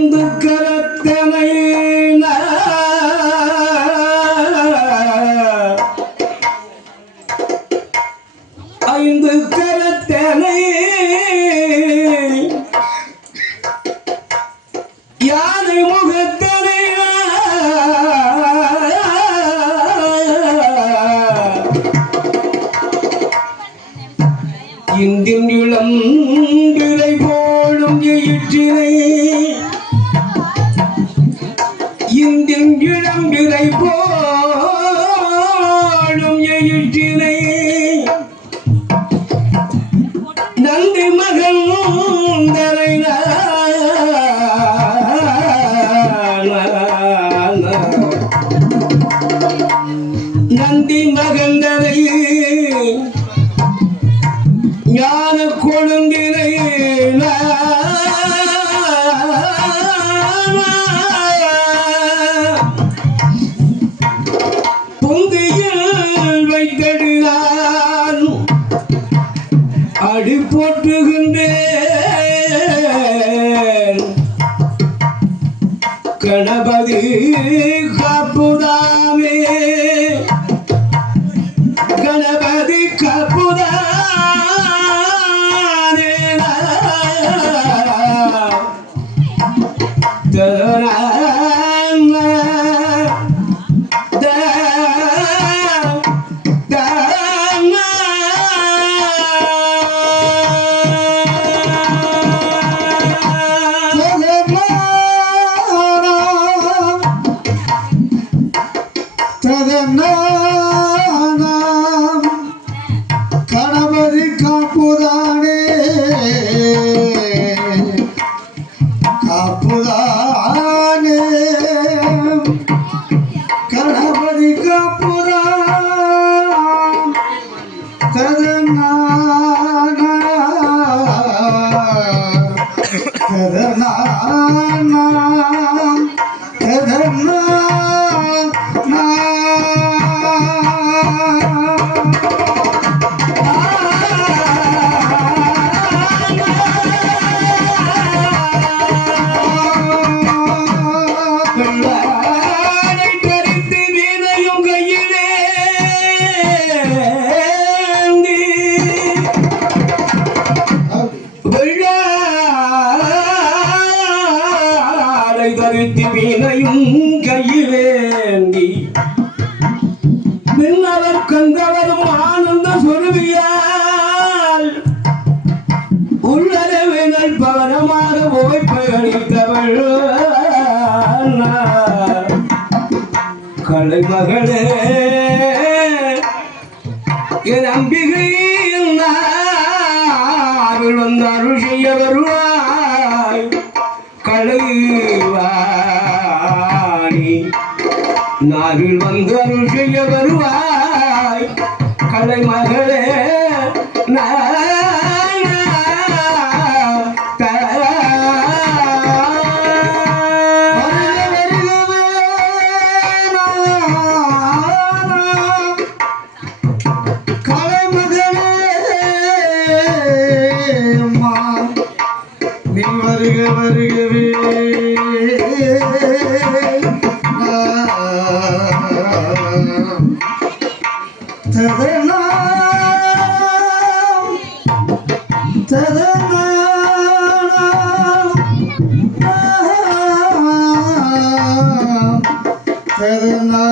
ஐந்து கரத்தனை ஐந்து கரத்தனை யானை முகத்தனை இந்தின் இளம் விரை போலும் எயிற்றினை இந்தின் இளம் விரை போலும் எயிற்றினை நந்தி மகன் தரை நந்தி மகன் தரை ஞான கொழுந்தினை பொந்தியில் வைத்தடுதான் அடி போற்றுகின்றேன் கணபதி காப்புதாமே கணபதி காப்புதானே கணபதி காப்புதானே காப்புதானே கணபதி காப்புதான் ததனான ததனான ததனான தரித்து வீணையும் கையிலேந்தி மின்னவர் கந்தவரும் ஆனந்த சொருவியால் உள்ளரவை நல்பவனமாக ஓய்ப்பயணித்தவள் கலைமகளே என் அம்பிகை அருள் வந்த அருள் செய்ய வருவாய் கலைவாணி நாவில் வந்து அருள் செய்ய வருவாய் கலைமகளே வருக வருகவே ததனா ததனா ததனா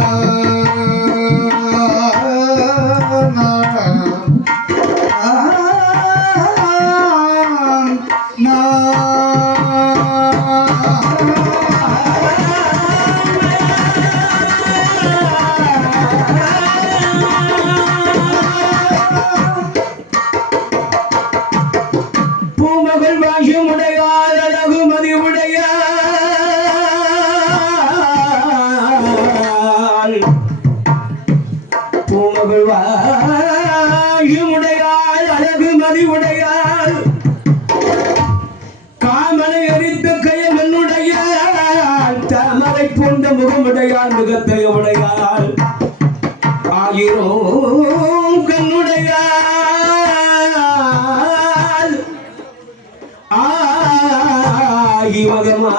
பூமகள் வாகியம் உடையார் அழகு மதி உடையார் பூமகள் வாகியம் உடையார் அழகு மதி உடையார் காமனை எரித்த கையனுடைய தாமரை போன்ற முகமுடையார் மிகத்தை உடையார் ஆயிரம் கண்ணுடையார் ஆகி மகமா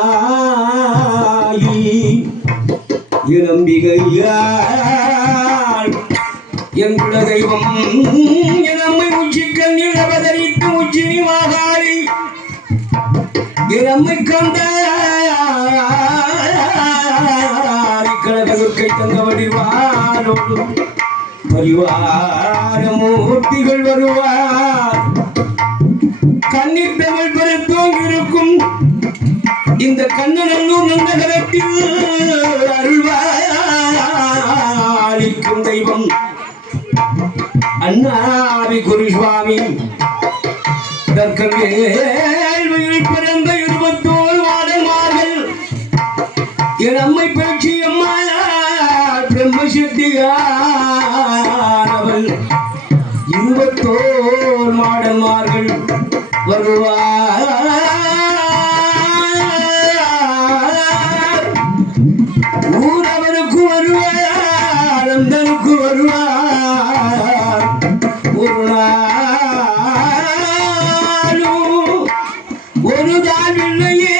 நம்பிகையால் என் குல தெய்வம் நம்மை உச்சிக்கண்ணில் அவதரித்து உச்சினி மாகாளி நம்மை கந்த கழகத்தை தந்த வடிவானோடு பரிவார மூர்த்திகள் வருவார் கண்ணீர் தமிழ் பெருத்தோங்கிருக்கும் இந்த கண்ணநல்லூர் நந்தகரத்தில் அருள்வாளிக்கும் தெய்வம் அண்ணாவி குருசுவாமி தற்கவேள்வியில் பிறந்த 21 மாதமார்கள் என் அம்மை பேச்சு அம்மா பிரம்மசக்தியானவள் 21 மாடன்மார்கள் வருவார் ஊரவருக்கு வருவார் அந்தனுக்கு வருவார் ஒரு நாளும் ஒரு நாள் இல்லையே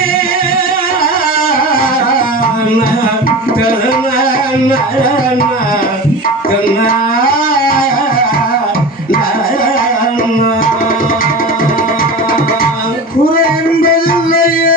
குறை என்பதில்லையே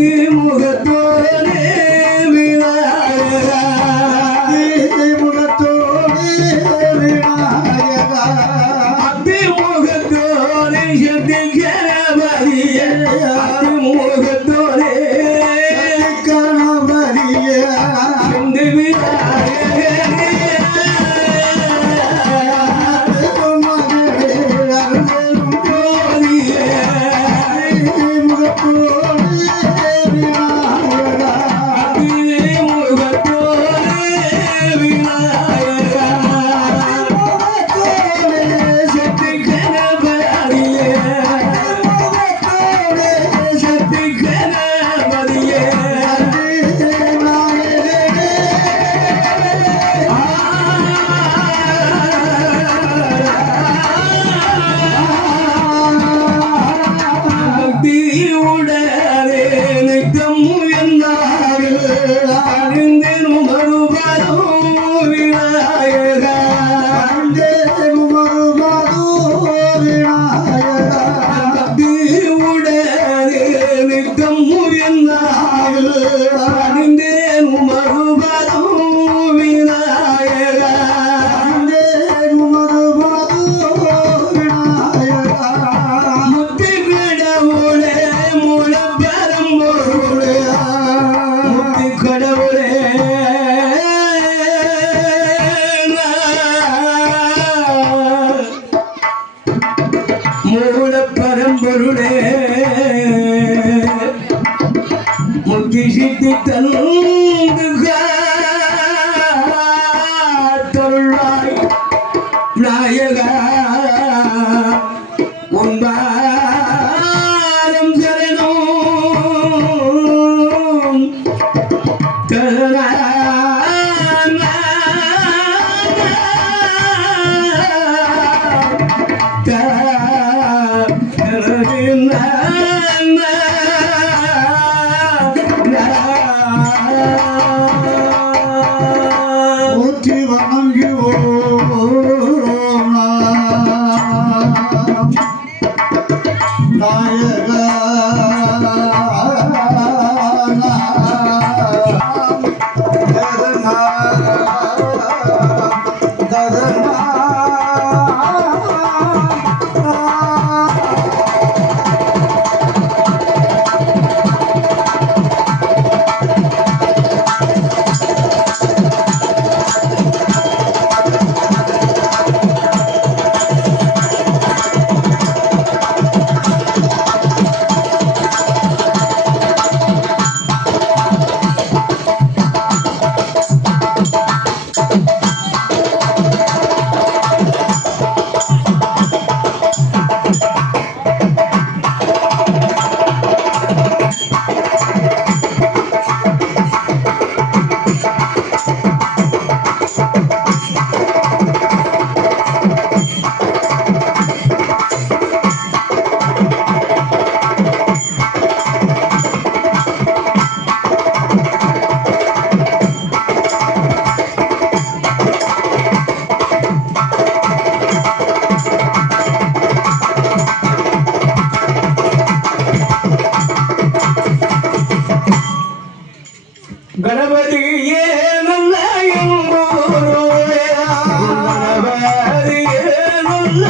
அதிமுகத்தோனே விநாயகா முகத்தோடு விநாயகா அதிமுகத்தோனே சக்தி கணபதியே அதிமுகத்தோனே கணபதியே சக்தி விநாயகனே பரம்பொருளே முக்தி சித்தி தந்துள்ளாய் நாயகா உன்பாரம் சரணம் தரா போற்றி வணங்குவோம் நாயகா கணபதியே நல்ல கணபதியே நல்ல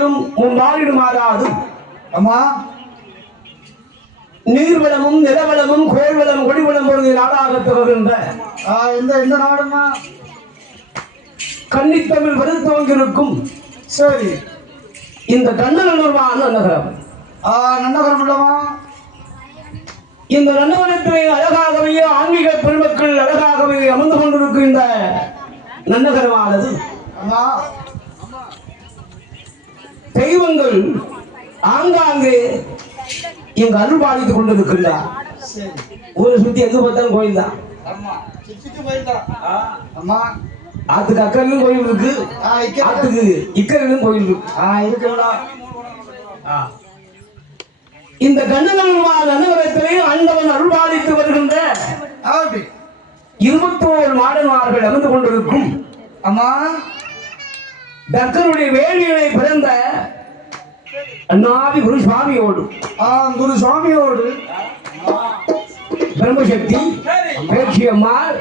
செய்தலும் முன்னாளிடு மாறாது. அம்மா நீர்வளமும் நிலவளமும் கோள்வளம் கொடிவளம் பொருள் நாடாக திகழ்கின்ற இந்த நாடுமா கன்னித்தமிழ் வருத்தவங்கிருக்கும் சரி இந்த கண்ணனூர்வான நகரம். நன்னகரம் இல்லமா? இந்த நன்னகரத்திலே அழகாகவே ஆன்மீக பெருமக்கள் அழகாகவே அமர்ந்து கொண்டிருக்கும் இந்த நன்னகரமானது தெய்வங்கள் ஆங்காங்கே இங்கு அருள்பாலித்துக் கொண்டிருக்கின்றார். ஊரை சுத்தி எங்க பார்த்தாலும் கோயில் தான். ஆத்துக்கு அக்கறையிலும் கோயில் இருக்கு, ஆத்துக்கு இக்கரையிலும் கோயில் இருக்கு. இந்த கண்ணனூர்வான நன்னகரத்திலே ஆண்டவன் அருள்பாலித்து வருகின்ற 21 மாடன்மார்கள் அமர்ந்து கொண்டிருக்கும் தக்கனுடைய வேள்விகளை பிறந்த அண்ணாவி குரு சுவாமியோடு பிரம்மசக்தி பேச்சியம்மாள்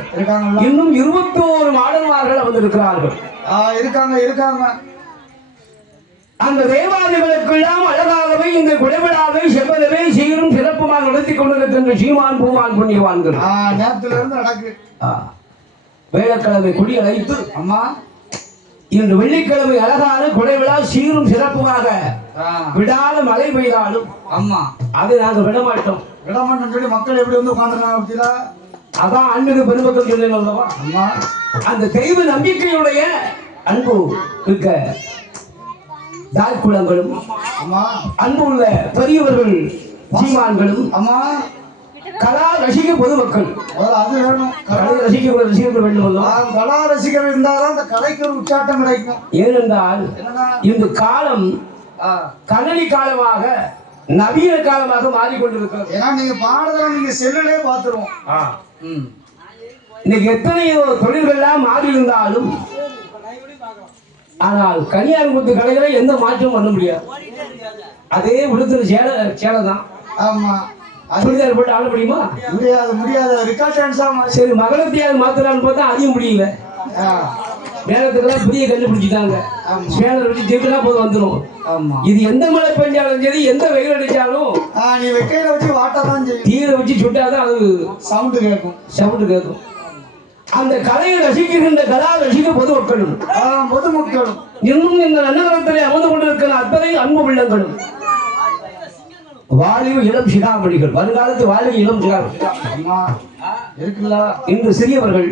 இன்னும் 21 மாடன்மார்கள் அமர்ந்திருக்கிறார்கள். இருக்காங்க. அந்த தேவாதிகளுக்கெல்லாம் அழகாகவே இந்த குடைவிழாவை செவ்வதவே சீரும் சிறப்புமாக நடத்தி கொண்டிருக்கின்ற சீமான் பூமான் புண்ணியவான்கள் நேரத்துல இருந்து நடக்கு. வேளக்கிழமை கொடி அழைத்து அம்மா இன்று வெள்ளிக்கிழமை அழகான குடைவிழா சீரும் சிறப்புமாக விடாத மழை பெய்தாலும் அம்மா அதை நாங்கள் விடமாட்டோம். சொல்லி மக்கள் எப்படி வந்து உட்கார்ந்துருக்காங்க. அதான் ஆன்மீக பெருமக்கள் சொன்னேன் அல்லவா? அம்மா அந்த தெய்வ நம்பிக்கையுடைய அன்பு இருக்க தாய்க்குளங்களும் அன்பு உள்ள பெரியவர்கள் சீமான்களும் கலா ரசிக பொதுமக்கள் அது வேணும். கலை ரசிகர்கள் வேண்டும். கலா ரசிகர் இருந்தால்தான் அந்த கலைக்கு ஒரு உச்சாட்டம் கிடைக்கும். ஏனென்றால் இந்த காலம் கணனி காலமாக நவீன காலமாக மாறிக்கொண்டிருக்கிறது. ஏன்னா நீங்க பாடுறத நீங்க செல்லுலே பார்த்துருவோம். இன்னைக்கு எத்தனையோ தொழில்கள்லாம் மாறி இருந்தாலும் ஆனால் கன்னியாகுமரி கலைகளை எந்த மாற்றமும் பண்ண முடியாது. அதே உடுத்துற சேலை தான். ஆமா சுடிதார் போட்டு ஆட முடியுமா? முடியாது. சரி மகளத்தையாவது மாத்தலான்னு பார்த்தா அதையும் முடியல. வேகத்துக்கெல்லாம் புதிய கண்டுபிடிச்சிட்டாங்க. சேலை வச்சு ஜெயிக்கலாம் போது வந்துடும். இது எந்த மழை பெஞ்சாலும் சரி எந்த வெயில் அடிச்சாலும் நீ வெக்கையில வச்சு வாட்டதான் செய்யும். தீரை வச்சு சுட்டாதான் அது சவுண்டு கேட்கும். அந்த கலையை ரசிக்கின்ற கலா ரசிக பொதுமக்களும் இன்னும் இந்த நன்னகரத்திலே அமர்ந்து கொண்டிருக்கிற அத்தனை அன்பு உள்ளங்களும் வாலிப இளம் சிகாமணிகள் வருங்காலத்து வாலிப இளம் இருக்குல்ல. இன்று சிறியவர்கள்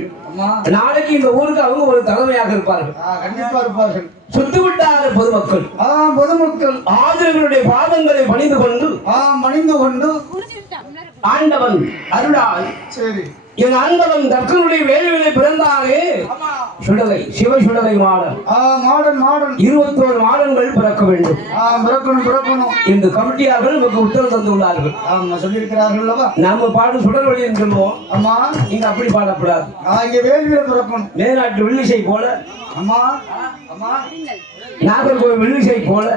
நாளைக்கு இந்த ஊருக்கு அவங்க ஒரு தலைமையாக இருப்பார்கள். கண்டிப்பா இருப்பார்கள். சுத்துவிட்டாத பொதுமக்கள் ஆதரவுடைய பாதங்களை பணிந்து கொண்டு ஆண்டவன் அருளால் சரி என் ஆண்டவன் தர்க்கனுடைய வேள்விகளை பிறந்தாரே சுடலை சிவ சுடலை மாடன் 21 மாடன்கள் பிறக்க வேண்டும். பிறக்கணும். இந்த கமிட்டியார்கள் நமக்கு உத்தரவு தந்துள்ளார்கள். சொல்லியிருக்கிறார்கள். நாம பாடும் சுடல் வழி என்று சொல்லுவோம். ஆமா இங்க அப்படி பாடப்படாது. இங்க வேள்வியில பிறக்கணும். மேநாட்டு வெள்ளிசை போல நாகர்கோவில் வெள்ளிசை போல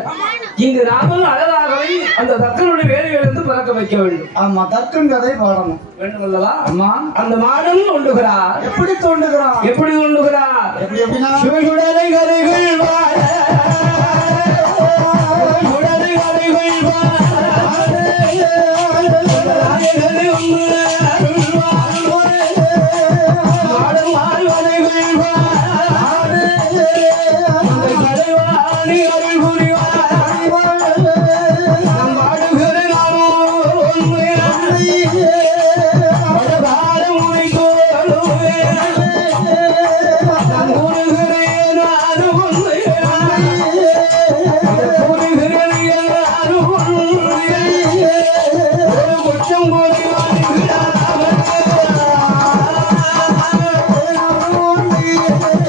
இங்கு நாமும் அழகாகவே அந்த தக்கனுடைய வேலையிலிருந்து பிறக்க வைக்க வேண்டும். ஆமா தக்கன் கதை பாடணும் வேண்டும் அல்லவா? ஆமா அந்த மாடன் தோண்டுகிறார். எப்படி தோண்டுகிறார்? எப்படின்னா சிவசுடலை கதைகள் வாழ சுடலை கதைகள் வாழ Thank you.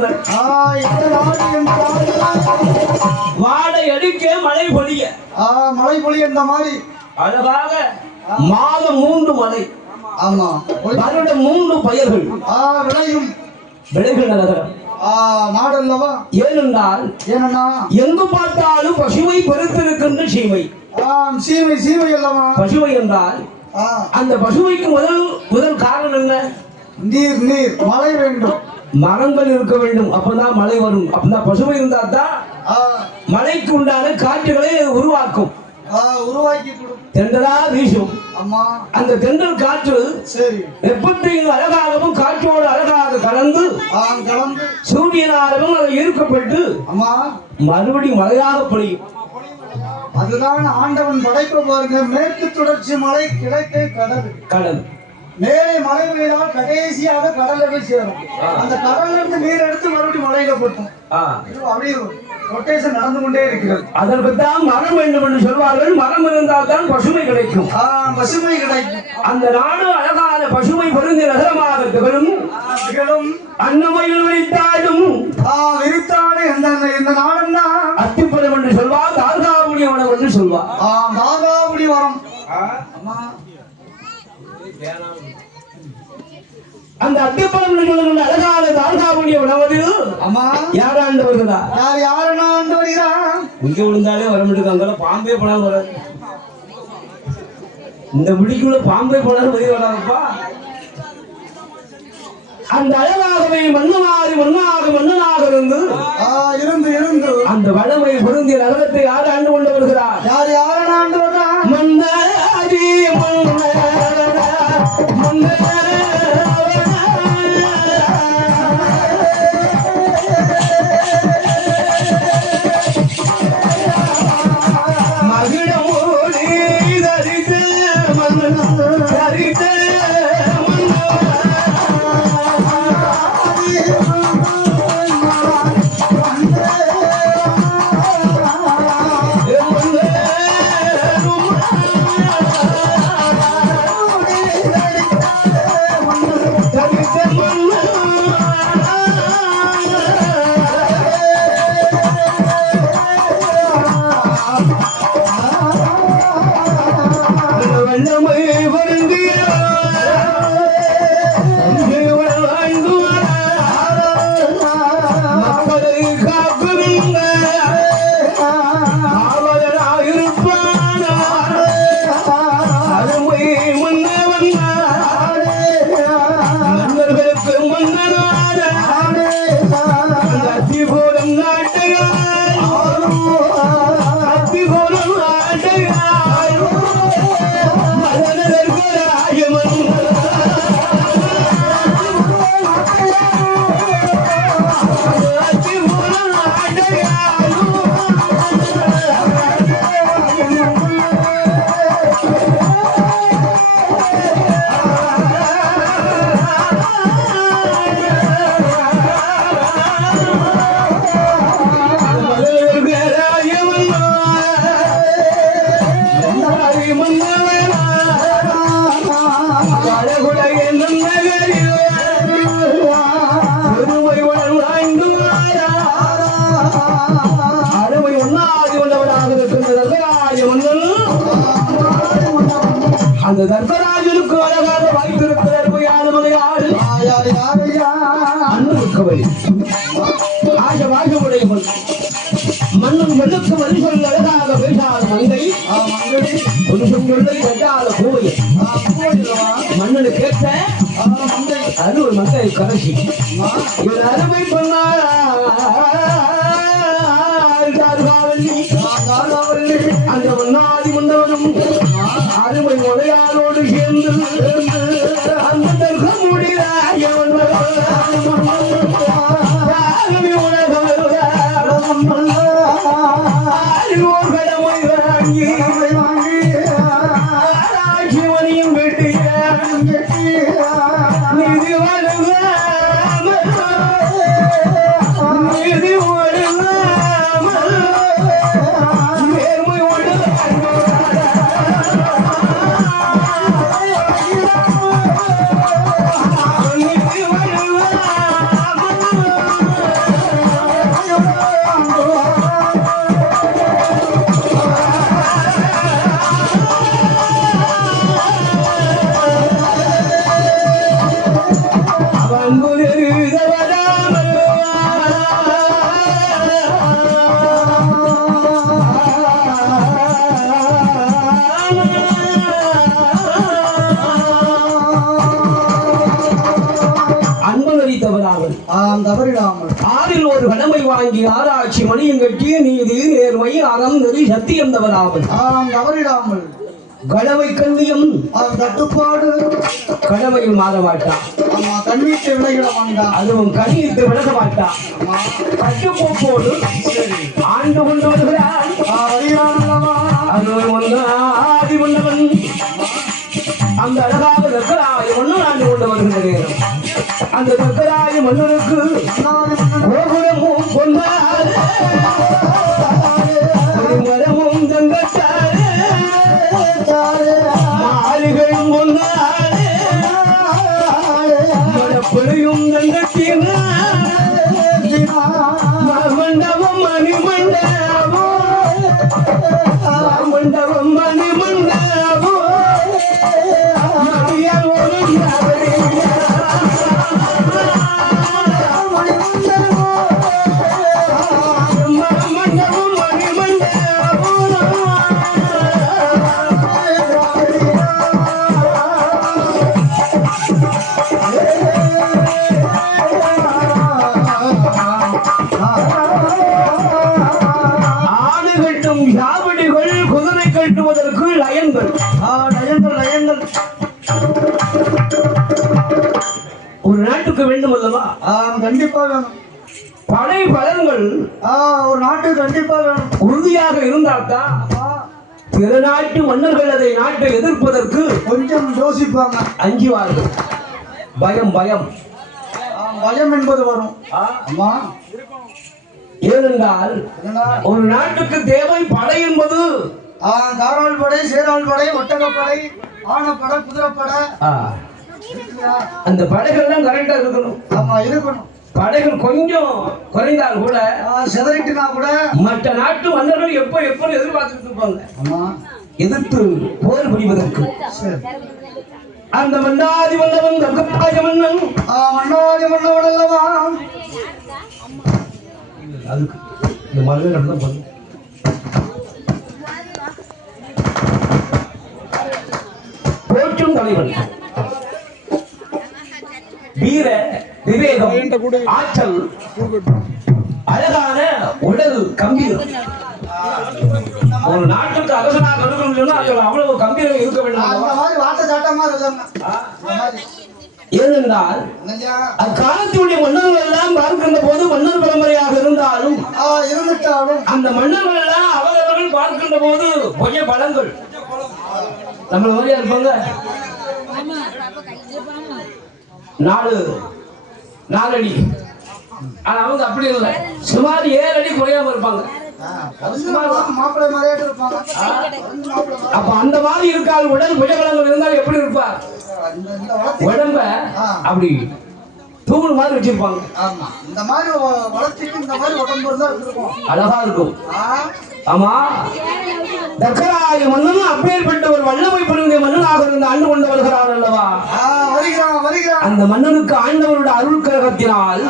சொல்லுங்கள். இந்த நாடு எந்த நாடு? வாடை அடிக்க மழை பொழிய. மழை பொழிய இந்த மாதிரி அழகாக மாதம் 3 மழை. ஆமா, வருடம் 3 பயிர்கள் விளையும் விளைகின்ற நகரம் நாடு அல்லவா? ஏனென்றால் எங்கு பார்த்தாலும் பசுமை பெருத்திருக்கின்ற சீமை. சீமை சீமை அல்லவா? பசுமை என்றால் அந்த பசுமைக்கு முதல் காரணம் என்ன? நீர் நீர் மழை வேண்டும், மரங்கள் இருக்க வேண்டும், அப்பதான் மழை வரும். அப்பதான் பசுமை இருந்தா தான் மழைக்கு உண்டான காற்றுகளை உருவாக்கும், உருவாக்கி தென்றலா வீசும். அந்த தென்றல் காற்று சரி வெப்பத்தையும் அழகாகவும் காற்றோடு அழகாக கலந்து சூரியனாலும் அதை ஈர்க்கப்பட்டு மறுபடியும் மழையாக பொழியும். அதுதான் ஆண்டவன் படைப்பு பாருங்க. மேற்கு தொடர்ச்சி மலை, கிழக்கே கடல். கடல் மேலே மழை பெய்தால் கடைசியாக கடல்ல போய் சேரும். அந்த கடல்ல இருந்து நீர் எடுத்து மறுபடியும் மலையில போட்டோம். அப்படியே ரொட்டேஷன் நடந்து கொண்டே இருக்கிறது. அதற்கு தான் மரம் வேண்டும் என்று சொல்வார்கள். மரம் இருந்தால் தான் பசுமை கிடைக்கும். பசுமை கிடைக்கும். அந்த நாடு அழகான பசுமை பொருந்திய நகரமாக திகழும். அன்னமையில் விரித்தாடும் விரித்தாடு இந்த நாடுன்னா அத்திப்பழம் என்று சொல்வார். தார்காபுடி வனம் என்று சொல்வார். தார்காபுடி வனம். அந்த அத்திப்பழம் சொல்லுகின்ற அழகான தார்காபுடி வனவதில் யார் ஆண்டு வருகிறா? யார் ஆண்டு வருகிறா? இங்க விழுந்தாலே வர மாட்டேங்க. அங்கே பாம்பே போனாலும் வராது. இந்த முடிக்குள்ள பாம்பே போனாலும் வெளியே வராதுப்பா. அந்த அழகாகவே மன்னனாக இருந்து அந்த வளமை பொருந்திய நகரத்தை யார் ஆண்டு கொண்டு வருகிறார்? யார் ஆண்டு வருகிறார்? மன்னாதி அந்த தர்மராஜனுக்கு அழகாக வாய்த்திருக்கிற அருமையான மலையாடு அன்புக்கவரி ஆஜவாஜமுடையவன் மண்ணும் வெள்ளுக்கு மனுஷன் அழகாக பேசாத மங்கை ஒரு சொல்லை கட்டாத கோயில் மண்ணனு கேட்ட அது ஒரு மங்கை கடைசி இவன் அருமை சொன்னார் அந்த மன்னாதி மண்டவனும் அருமை முறையாரோடு சேர்ந்து அந்த தர்க்கம் முடியாதவன் சிவனையும் வெட்டிய நிதி வருக நிதி வருக தவறாமல் தவறிடாமல் ஆறில் ஒரு கடமை வாங்கி ஆராய்ச்சி மணியும் கட்டி நீதி நேர்மை அறம் நெறி சத்தியம் தவறாமல் தவறிடாமல் கடமை கண்ணியம் தட்டுப்பாடு கடமையில் மாற மாட்டான் கண்ணீட்டு விலகிட மாட்டான் அதுவும் கண்ணீட்டு விலக மாட்டான் கட்டுப்போடு ஆண்டு கொண்டு வருகிறான் அது ஆதி மன்னவன் அந்த அழகாக தக்கராய மன்னன் ஆண்டு கொண்டு வருகிற நேரம் அந்த தக்கராய மன்னனுக்கு கோகுலமும் கொண்டார் மரமும் தங்கத்தார் மாளிகையும் கொண்டார் மரப்பொழியும் தங்கத்தின் மண்டபம் மணிமண்டபம் மண்டபம் மணிமண்டபம் குதிரை கட்டுவதற்கு லயன்கள் ஒரு நாட்டுக்கு வேண்டும் அல்லவா? கண்டிப்பா வேணும். படை பலன்கள் ஒரு நாட்டுக்கு கண்டிப்பா வேணும். உறுதியாக இருந்தால்தான் பிற நாட்டு மன்னர்கள் அதை நாட்டை எதிர்ப்பதற்கு கொஞ்சம் யோசிப்பாங்க, அஞ்சுவார்கள். பயம் பயம் பயம் என்பது வரும். ஆமா, ஏனென்றால் ஒரு நாட்டுக்கு தேவை படை என்பது காரால் படை, சேரால் படை, ஒட்டகப்படை, ஆனப்படை, குதிரைப்படை. அந்த படைகள் கரெக்டா இருக்கணும். ஆமா, இருக்கணும். படைகள் கொஞ்சம் குறைந்தால் கூட சிதறிட்டுனா கூட மற்ற நாட்டு மன்னர்கள் எப்ப எதிர்பார்த்துட்டு இருப்பாங்க. ஆமா, எதிர்த்து போர் புரிவதற்கு. அந்த மன்னாதி மன்னவன் தர்க்கராஜ மன்னன் மன்னாதி மன்னவன் அல்லவா? அதுக்கு இந்த மன்னன் தான் பண்ணு. போற்றும் தலைவன், வீர விவேகம், ஆற்றல், அழகான உடல் கம்பீரம். ஒரு நாட்டுக்கு அரசனாக இருக்கணும், அவ்வளவு கம்பீரம் இருக்க வேண்டும். ஏனென்றால் அக்காலத்தினுடைய மன்னர்கள் எல்லாம் பார்க்கின்ற போது மன்னர் பரம்பரையாக இருந்தாலும் அந்த மன்னர்கள் எல்லாம் அவரவர்கள் பார்க்கின்ற போது கொஞ்ச பலங்கள் நம்மள மாதிரியா இருப்பாங்க. 4 அடி, ஆனா அவங்க அப்படி இல்லை, சுமார் 7 அடி குறையாம இருப்பாங்க. அப்ப அந்த மாதிரி இருக்காது. உடல் புஜபலங்கள் இருந்தால் எப்படி இருப்பார்? உடம்ப அப்படி தூள் மாதிரி வச்சிருப்பாங்க. அழகா இருக்கும். ஆமா, தக்கராய மன்னன் அப்பேற்பட்ட ஒரு வல்லமை பொருந்திய மன்னனாக இருந்து ஆண்டு கொண்டு வருகிறார் அல்லவா? அந்த மன்னனுக்கு ஆண்டவருடைய அருள் கிரகத்தினால்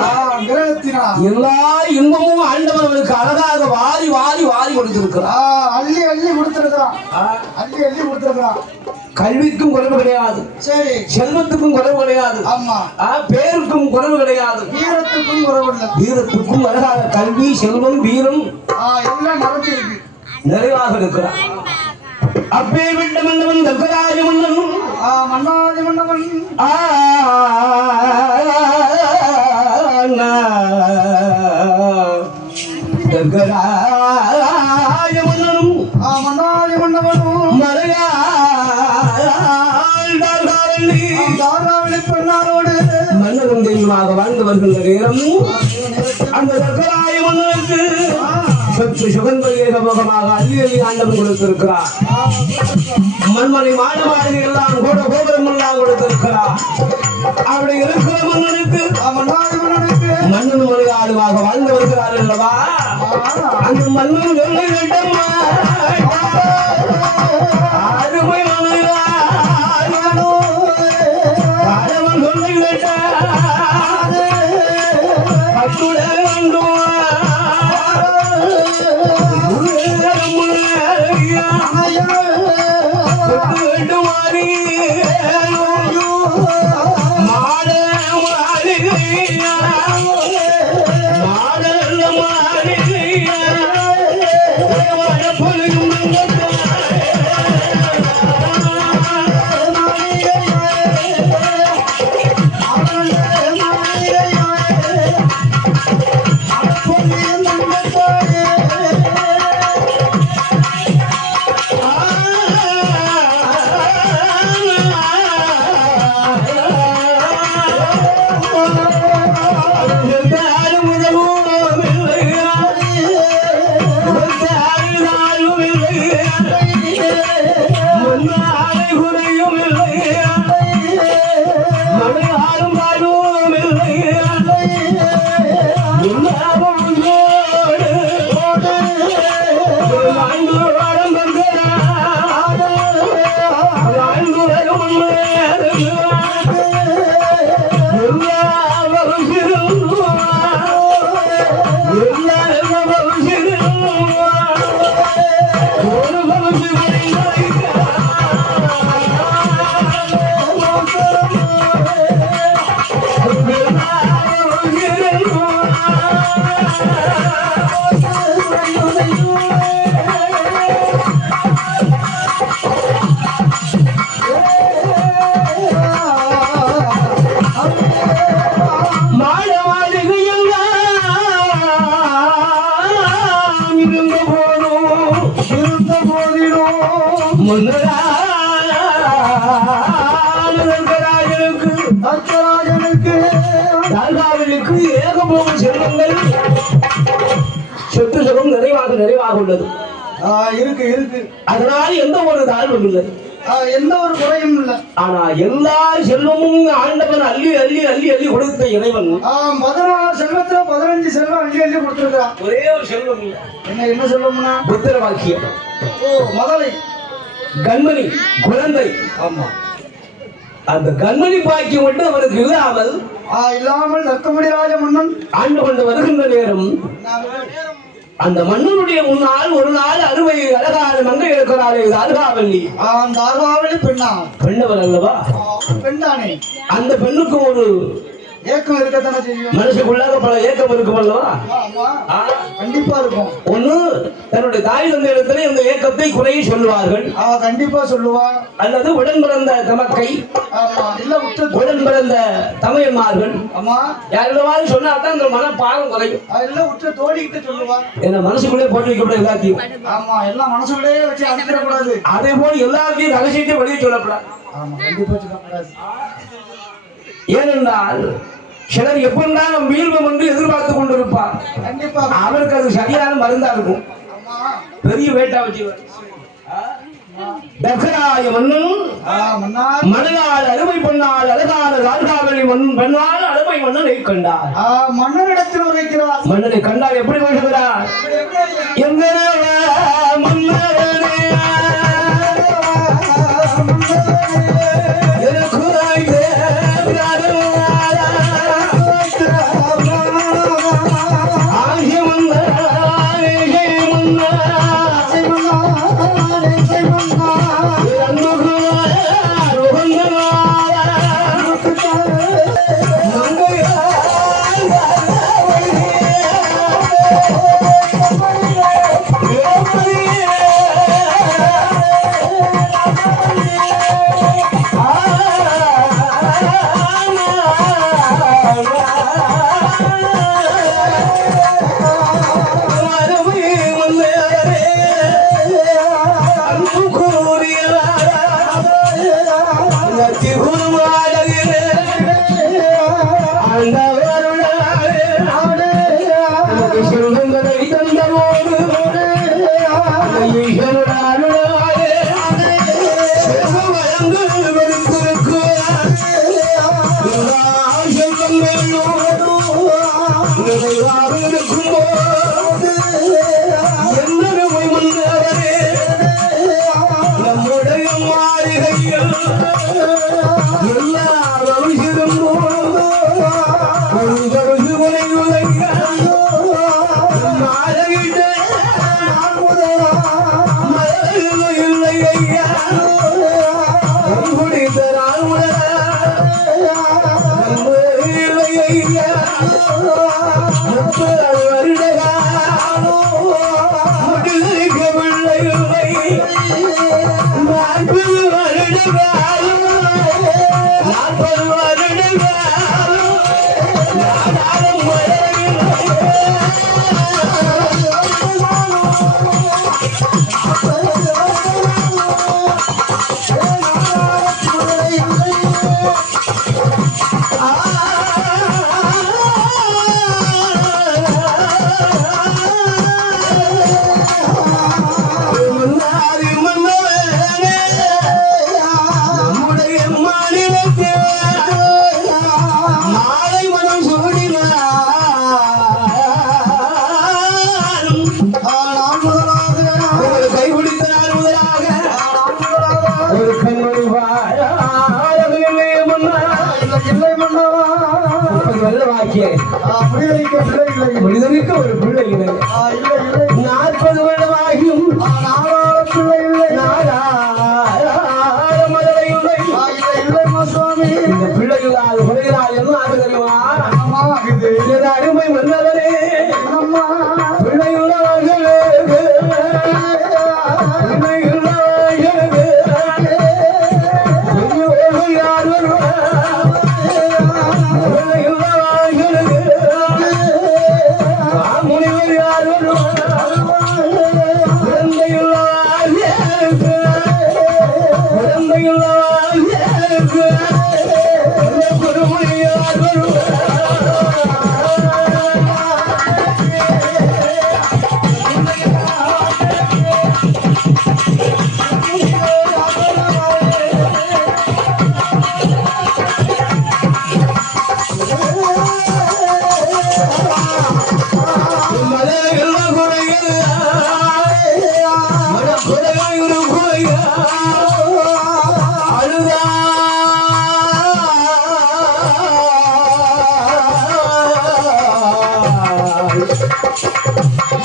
எல்லா இன்பமும் ஆண்டவர் அவனுக்கு அழகாக வாரி வாரி வாரி கொடுத்திருக்கிறார். அள்ளி அள்ளி கொடுத்திருக்கிறான். அள்ளி அள்ளி கொடுத்திருக்கிறான். கல்விக்கும் குறைவு கிடையாது, சரி, செல்வத்துக்கும் குறைவு கிடையாது, ஆமா, பேருக்கும் குறைவு கிடையாது, வீரத்துக்கும் குறைவு இல்லை. வீரத்துக்கும் அழகாக கல்வி, செல்வம், வீரம் எல்லாம் நிறைஞ்சு இருக்கு, நிறைவாக இருக்கிறார். அப்பே விட்ட மன்னவன் தர்க்கராஜ மன்னன், மன்னாதி மன்னவன் தர்க்கராஜ மன்னனும் மன்னாதி மன்னவனும் பெண்ணாரோடு மன்னரும் தெய்வமாக வாழ்ந்து வருகின்ற நேரம் அந்த தர்க்கராய மன்னனுக்கு சற்று சுகந்தமாக அள்ளி அள்ளி ஆண்டவன் கொடுத்திருக்கிறார். மண்மனை மாட மாளிகை எல்லாம் கூட கோபுரம் எல்லாம் கொடுத்திருக்கிறார். அப்படி இருக்கிற மன்னனுக்கு மன்னன் மனிதாளுமாக வாழ்ந்து வருகிறார் அல்லவா? அந்த மன்னன் சொல்லுகிட்டம்மா அருமை மனிதன் சொல்லுகிட்ட கட்டுடன் மாட மாளிகை செல்வங்கள் சொத்து சுகம் நிறைவாக உள்ளது. இருக்கு இருக்கு. அதனால் எந்த ஒரு தாழ்வும் இல்லை, எந்த ஒரு குறையும் இல்லை. ஆனா எல்லா செல்வமும் ஆண்டவன் அள்ளி அள்ளி அள்ளி அள்ளி கொடுத்த இறைவன் 14 செல்வத்துல 15 செல்வம் அள்ளி அள்ளி கொடுத்திருக்கிறான். ஒரே ஒரு செல்வம் இல்லை. என்ன செல்வம்னா புத்திர வாக்கியம். முதலை கண்மணி குழந்தை. ஆமா, அந்த கண்மணி பாக்கியம் மட்டும் அவனுக்கு இல்லாமல் தர்க்கமணி ராஜ மன்னன் ஆண்டு கொண்டு வருகின்ற நேரம் அந்த மன்னனுடைய முன்னால் ஒரு நாள் அறுவை அழகான மங்கை இருக்கிறாரே அருகாவல்லி. அந்த அருகாவல்லி பெண்ணவர் அல்லவா? பெண்தானே. அந்த பெண்ணுக்கு ஒரு ஏக்கம் இருக்கத்தானே செய்யும். மனசுக்குள்ளாக பல ஏக்கம் இருக்கும் அல்லவா? கண்டிப்பா இருக்கும். ஒண்ணு தன்னுடைய தாய் தந்தை இடத்துல இந்த ஏக்கத்தை குறையை சொல்லுவார்கள். கண்டிப்பா சொல்லுவார். அல்லது உடன் பிறந்த தமக்கை, உடன் பிறந்த தமையன்மார்கள் யாரிடமாவது சொன்னாதான் அந்த மன பாவம் குறையும். தோடிக்கிட்டு சொல்லுவார். என்ன மனசுக்குள்ளே போட்டு வைக்கப்பட எல்லாத்தையும். ஆமா, எல்லாம் மனசுக்குள்ளே வச்சு அனுப்பிடக்கூடாது. அதே போல எல்லாத்தையும் ரகசியத்தை வெளியே சொல்லப்படாது. கண்டிப்பா சொல்லக்கூடாது. ஏனென்றால் சிலர் எப்படினாலும் வீழ்வம் என்று எதிர்பார்த்து கொண்டிருப்பார். அவருக்கு அது சரியான மருந்தா இருக்கும். பெரிய வேட்டா வச்சு மன்னனால் அருமை பொன்னால் அழகான ராஜாவளி பெண்ணால் அருமை மன்னனை கண்டார். மன்னனிடத்தில் உரைக்கிறார். மன்னனை கண்டால் எப்படி பேசுகிறார்? எந்த மன்னரே மனிதனுக்கு ஒரு பிள்ளை இல்லை. 40 வருடமாகியும் இந்த பிள்ளை இல்லாத குறைகிறார். என்ன ஆக தெரியுமா? அருமை மன்னவரே, பிள்ளை உள்ளவர்களுக்கு குருமுடியார்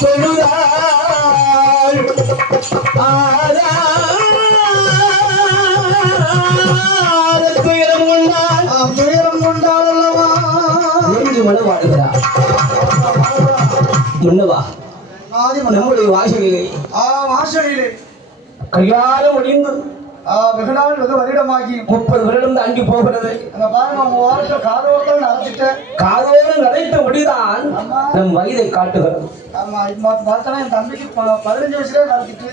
தொழுதாள் துயரம் கொண்டாள் துயரம் கொண்டாள் அல்லவா நெஞ்சு மன வாடுகிறார் முன்னவா நம்முடைய வாசலிலே வாசலிலே கல்யாணம் முடிந்து வெகு நாள் வெகு வருடமாகி 30 வருடம் தாண்டி போகிறது. அங்க பாருங்க உங்க வாரத்தில் காதோடு நடத்திட்டு காதோடு நடைத்த முடிதான் நம் வயதை காட்டுகிறது. ஆமா இப்ப பார்த்தா என் தம்பிக்கு 15 வயசுல நடத்திட்டு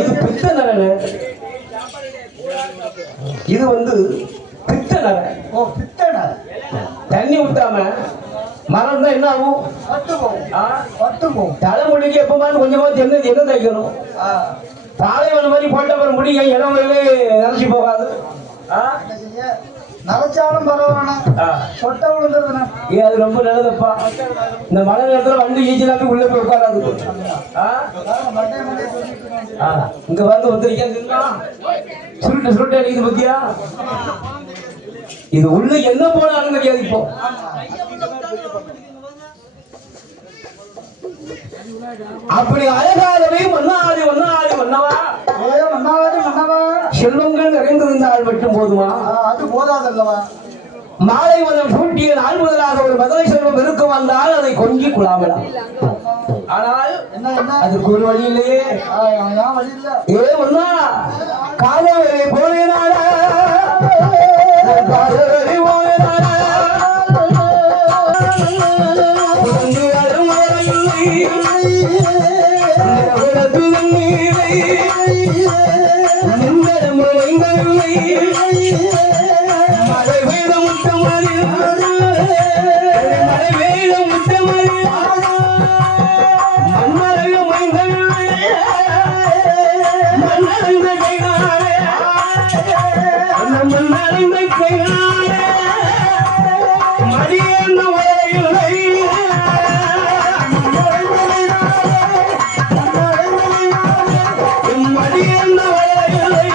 இது பித்த நரனு. இது வந்து பித்த நரன். ஓ பித்தன தண்ணி ஊத்தாம மரம் தான் என்ன ஆகும்? பட்டு போகும் தலைமுடிக்கு எப்பமாவது கொஞ்சமா என்ன தைக்கணும். பாலைவன மாதிரி போட்டவர் முடிய இடவர்களே நினைச்சு போகாது. நரைச்சாலும் பரவாயில்ல சொட்ட விழுந்துருதுண்ணா அது ரொம்ப நல்லதப்பா. இந்த மழை நேரத்துல வண்டி ஈச்சலாப்பி உள்ள போய் உட்காராது. இங்க வந்து வந்துருக்கீங்க சுருட்டு சுருட்டு அடிக்குது பத்தியா. இது உள்ள என்ன போனாலும் தெரியாது. இப்போ அப்படி அழகாகவே மன்னாடி மன்னாடி மன்னவா செல்வங்கள் நிறைந்திருந்தால் மட்டும் போதுமா? அது போதாதல்லவா. மாலை மனம் சூட்டிய நாள் முதலாக ஒரு மதுரை செல்வம் இருக்க வந்தால் அதை கொஞ்சி குழாமலாம். ஆனால் அதுக்கு ஒரு வழி இல்லையே. ஏ மன்னா காதவரை போனேனால காதவரை போனேனால மழை வேத முத்தமறி மழை வேத முத்தமறி மண்மறைய மைந்தல் மண்ணறிந்த கைகாரே மண்ணறிந்த கைகாரே மடியேந்த வரையில்லை மடியேந்த வரையில்லை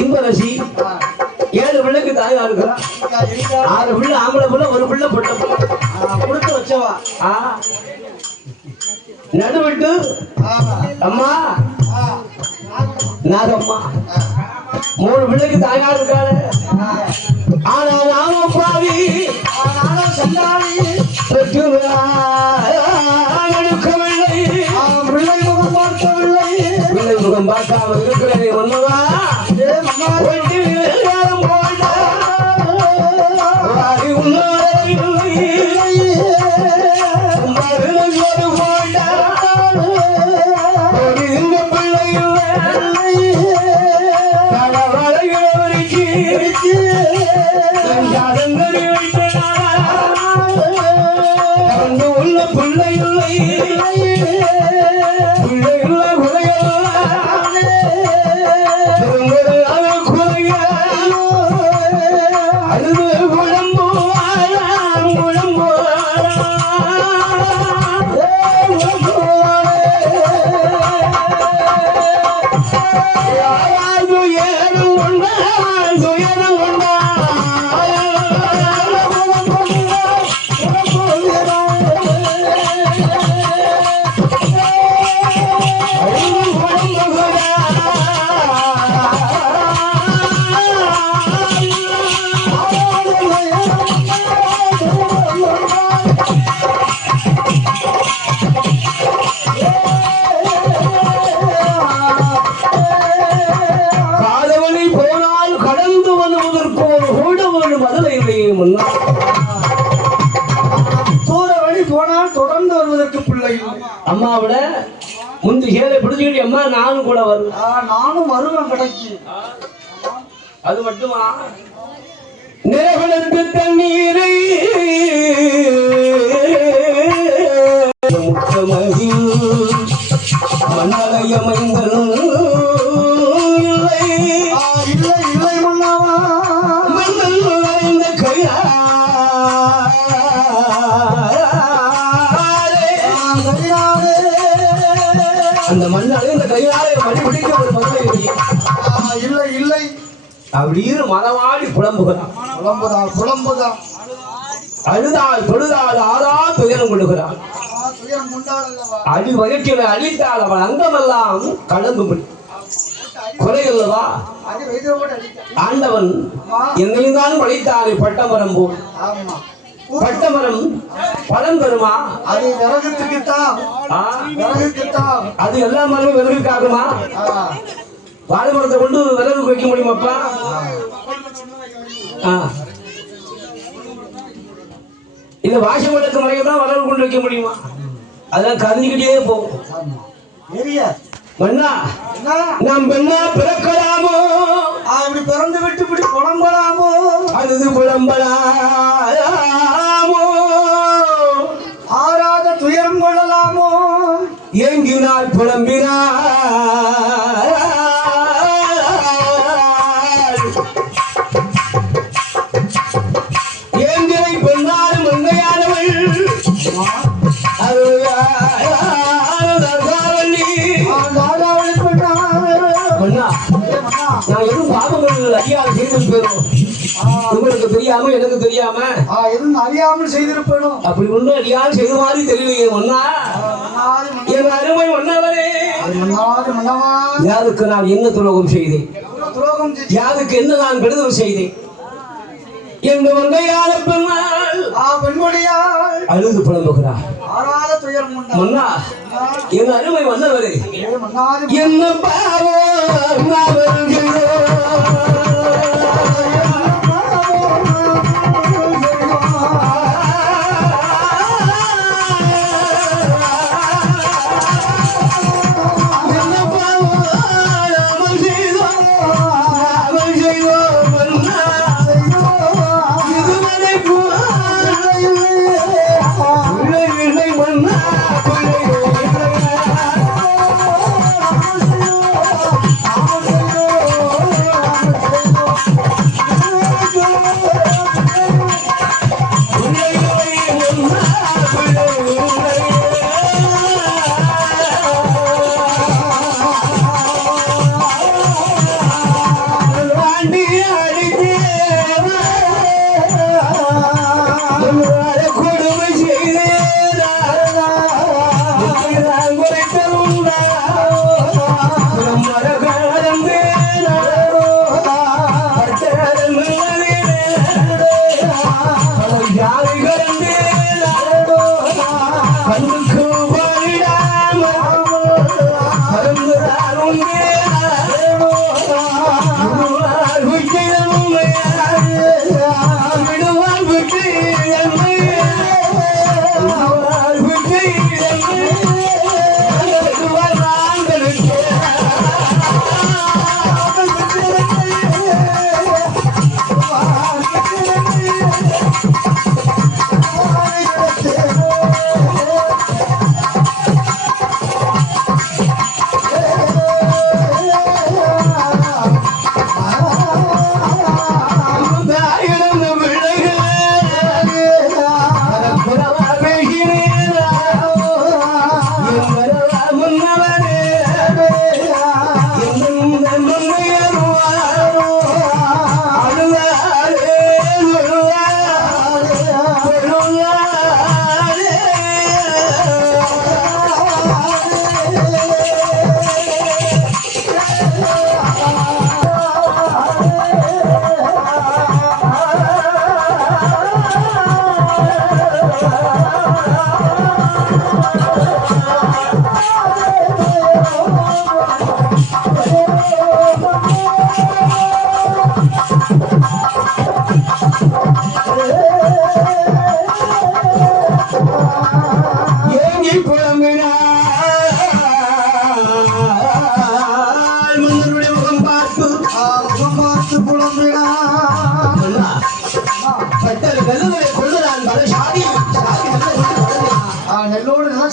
இன்பரசி 7 பிள்ளைக்கு தாயா இருக்கிறான். 6 பிள்ளை ஆம்பளை பிள்ளை, ஒரு பிள்ளை பொட்ட பிள்ளை கொடுத்து வச்சவா. நடுவிட்டு அம்மா நாகம்மா 3 பிள்ளைக்கு தாயா இருக்காரு. ஆனா நாம பாவி எடுக்கவில்லை, பிள்ளை முகம் பார்க்கவில்லை. பிள்ளை முகம் பார்க்காம இருக்கிறதே ஒண்ணுவா உள்ள பிள்ளை இல்லை பிள்ளை இல்லை குறைய அழுது குழம்புவாராம் துயரம் கொண்டா துயரம் கொண்டா தொடர்ந்து வருவதற்கு பிள்ளை அம்மாவிட முந்தி சேலை பிடிச்சுக்கிட்டு அம்மா நானும் கூட வருவேன். நானும் வருவேன் கடைக்கு. அது மட்டுமா நிலவளர்ந்து தண்ணீரை முத்தம் அந்த மண்ணாலே இந்த கையாலே மணி பிடிக்க ஒரு மதுரை இல்லை இல்லை அப்படின்னு மனவாடி புலம்புகிறான். புலம்புதான் அழுதால் தொழுதால் ஆறா துயரம் கொள்ளுகிறான். துயரம் கொண்டாடல்லவா அடி வயிற்றில அழித்தால் அவன் அங்கமெல்லாம் கலங்கும்படி கொலை அல்லவா அது வைத்தியோட அடிக்க ஆண்டவன் என்னையும் தான் படைத்தானே பட்டமரம் போல். ஆமா பட்டமரம் பழம் பெறுமா? அது விறகுத்துக்குத்தான் விறகுக்குத்தான் அது எல்லா மரமும் விறகுக்காகுமா? வாழை மரத்தை கொண்டு விறகு வைக்க முடியுமாப்பா? இந்த வாசம் விளக்கு மறைதான் விறகு கொண்டு வைக்க முடியுமா? அதெல்லாம் கரிஞ்சுக்கிட்டே போகும். மண்ணா நாம் பெண்ணா பிறக்கலாமோ? அப்படி பிறந்து விட்டு இப்படி புலம்பலாமோ? அழுது புலம்பலாமோ? ஆறாத துயரம் கொள்ளலாமோ? ஏங்கினால் புலம்பினார் ஏங்கினை பெண்ணாலும் மங்கையானவள் நான் எதுவும் பாவங்கள் அறியாமல் செய்திருப்பேனும் உங்களுக்கு தெரியாம எனக்கு தெரியாம எதுவும் அறியாமல் செய்திருப்பேனும் அப்படி ஒன்றும் அறியாமல் செய்த மாதிரி தெரியலையே ஒன்னா என் அருமை ஒன்னவரே யாருக்கு நான் என்ன துரோகம் செய்தேன்? யாருக்கு என்ன நான் கெடுதல் செய்தேன்? எங்க வங்கையான பெண்ணால் அழுது புலம்புகிறார். மன்னா என் அருமை வந்தவரே என்ன பாவம்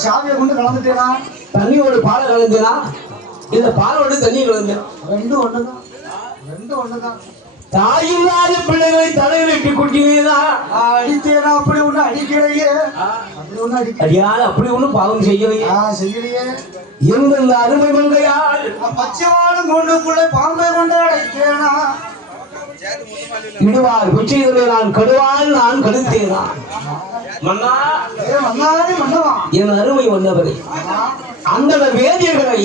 சாவியை கொண்டு கலந்துட்டேனா? தண்ணியோட பாலை கலந்தேனா இல்ல பாலோட தண்ணி கலந்தேன்? ரெண்டும் ஒண்ணுதான். தாயில்லாத பிள்ளைகளை தலையிலிட்டு குட்டினேதா அடித்தேனா? அப்படி ஒண்ணு அடிக்கலையே. அப்படி ஒண்ணு அடியால் அப்படி ஒண்ணும் பாவம் செய்யலையே. செய்யலையே. இந்த அருமை மங்கையால் பச்சைவாளும் கொண்டுக்குள்ளே பாம்பை கொண்டு அடைத்தேனா? இடுவார் குச்சிகளை நான் கடுவால் நான் கடுத்தேனா? மன்னா மன்னவா, என் அருமை வந்தவரே, அந்த வேதியர்களை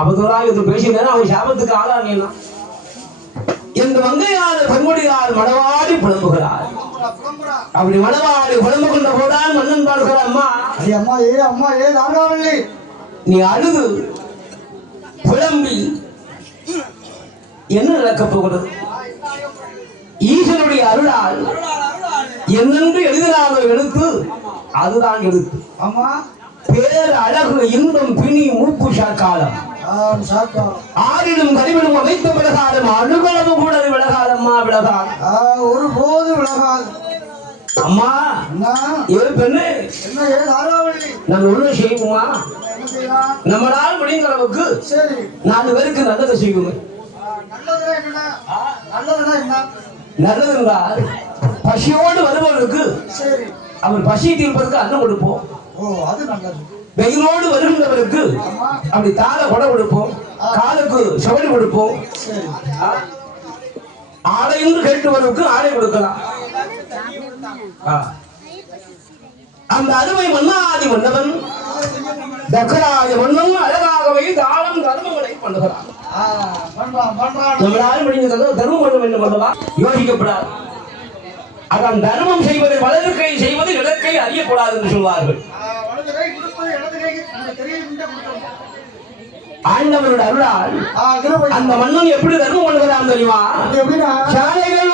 அவதூறாக இது பேசினா அவன் சாபத்துக்கு ஆளானேனா? என் மங்கையால் பெண்முடியால் மடவாடி புலம்புகிறார். அப்படி மடவாடி புலம்புகின்ற போதான் மன்னன் பார்க்கிறார், அம்மா அம்மா ஏ தாங்காவல்லி, நீ அழுது புலம்பி என்ன நடக்கப் போகிறது? ஈசனுடைய அருளால் என்னென்று எழுதினாரோ எழுத்து அதுதான் எழுத்து. அம்மா பேர் அழகு இன்பம் பிணி மூப்பு சாக்காலம் ஆறிலும் கனிவிலும் அமைத்த விலகாலம் அணுகளவு கூட விலகாதம்மா விலகாது, ஒரு போது விலகாது. அம்மா ஏ பெண்ணு, நம்ம ஒண்ணு செய்வோமா? நம்மளால் முடிந்த அளவுக்கு 4 பேருக்கு நல்லதை செய்வோமே. நல்லது என்றால் பசியோடு வருபவருக்கு அவர் பசியை தீர்ப்பதற்கு அன்னம் கொடுப்போம். வெயிலோடு வருகின்றவருக்கு அப்படி தாழ கொடை கொடுப்போம், காலுக்கு செவடி கொடுப்போம். ஆடை என்று கேட்டுவருக்கு ஆடை கொடுக்கலாம். அந்த அருமை மன்னாதி மன்னவன் தக்கராய மன்னன் அழகாகவே தாளம் தர்மங்களை பண்ணுகிறான். நம்மளால் முடிந்தது தர்மம் பண்ணும் என்று பண்ணலாம் யோசிக்கப்படாது. அதான் தர்மம் செய்வதை வலது கை செய்வது இடக்கை அறியக்கூடாது என்று சொல்வார்கள். ஆண்டவனுடைய அருளால் அந்த மன்னன் எப்படி தர்மம் பண்ணுகிறான் தெரியுமா? சாலைகள்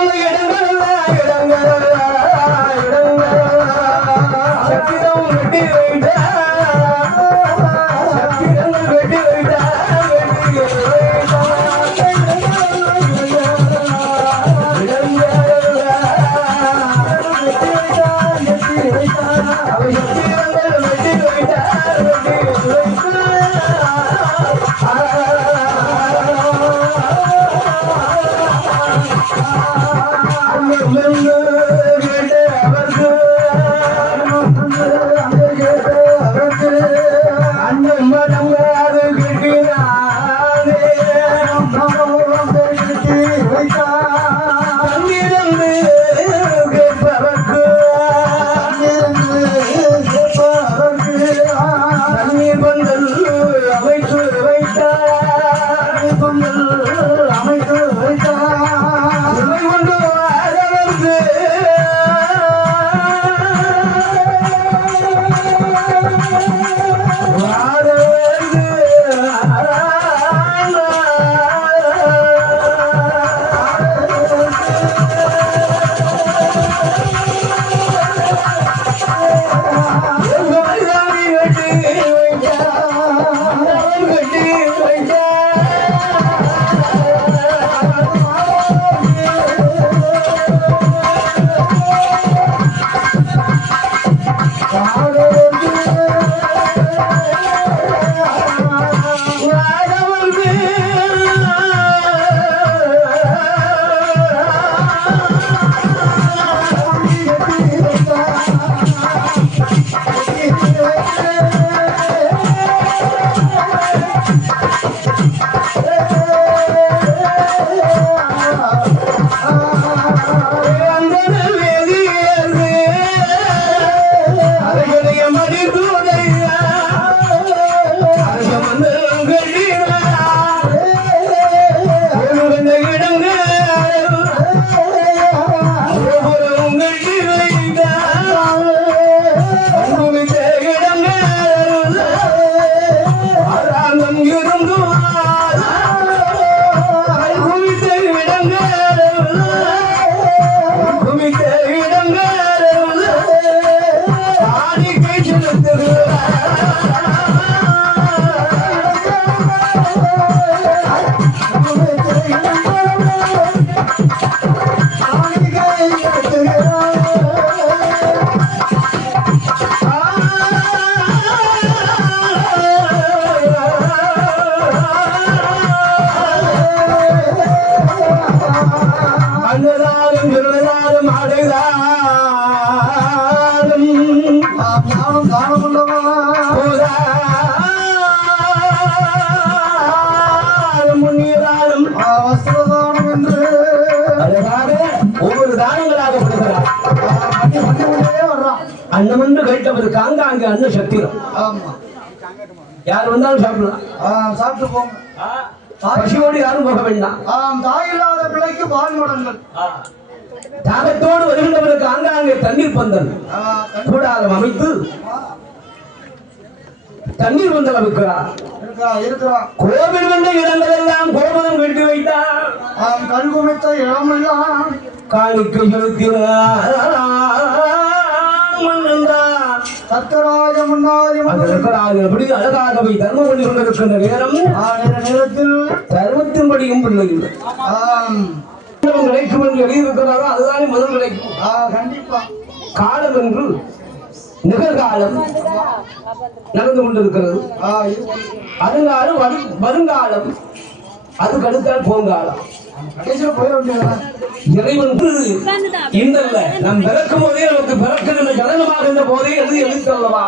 ஞானம் காணமுள்ளவா முன்னீராலும் வஸ்திரதானம் என்று அழகாக ஒவ்வொரு தானங்களாக கொடுக்கிறார். வர்றான். அன்னம் என்று கேட்டவர் காங்காங்க அன்ன சத்திரம். ஆமா, யார் வந்தாலும் சாப்பிடலாம். சாப்பிட்டு போங்க. பசியோடு யாரும் போக வேண்டாம். தாய் இல்லாத பிள்ளைக்கு பால் முடங்கள். தாகத்தோடு வருகின்றவருக்கு ஆங்காங்கே தண்ணீர் பந்தல் கூடாரம் அமைத்து தண்ணீர் பந்தல் அமைக்கிறார். இருக்கிறான். கோவில் வந்த இடங்களெல்லாம் கோபுரம் கட்டி வைத்தார். கல்குமைத்த இடமெல்லாம் காணிக்கை செலுத்தினார். சத்தராஜ முன்னாடி எப்படி அழகாகவே தர்மம் பண்ணி கொண்டிருக்கின்ற நேரம் நேரத்தில் தர்மத்தின்படியும் பிள்ளைகள் கிடைக்கும் என்று எழுதியிருக்கிறாரோ அதுதானே முதல் கிடைக்கும். கண்டிப்பா காலம் என்று நிகழ்காலம் நடந்து கொண்டிருக்கிறது. அதுங்காலம் வருங்காலம், அதுக்கு அடுத்தால் போங்காலம். கடைசியில் போயிட வேண்டியதுதான். இறைவன் இந்தல்ல நம் பிறக்கும் போதே நமக்கு பிறக்கின்ற ஜனனமாக இருந்த போதே எழுத்தல்லவா,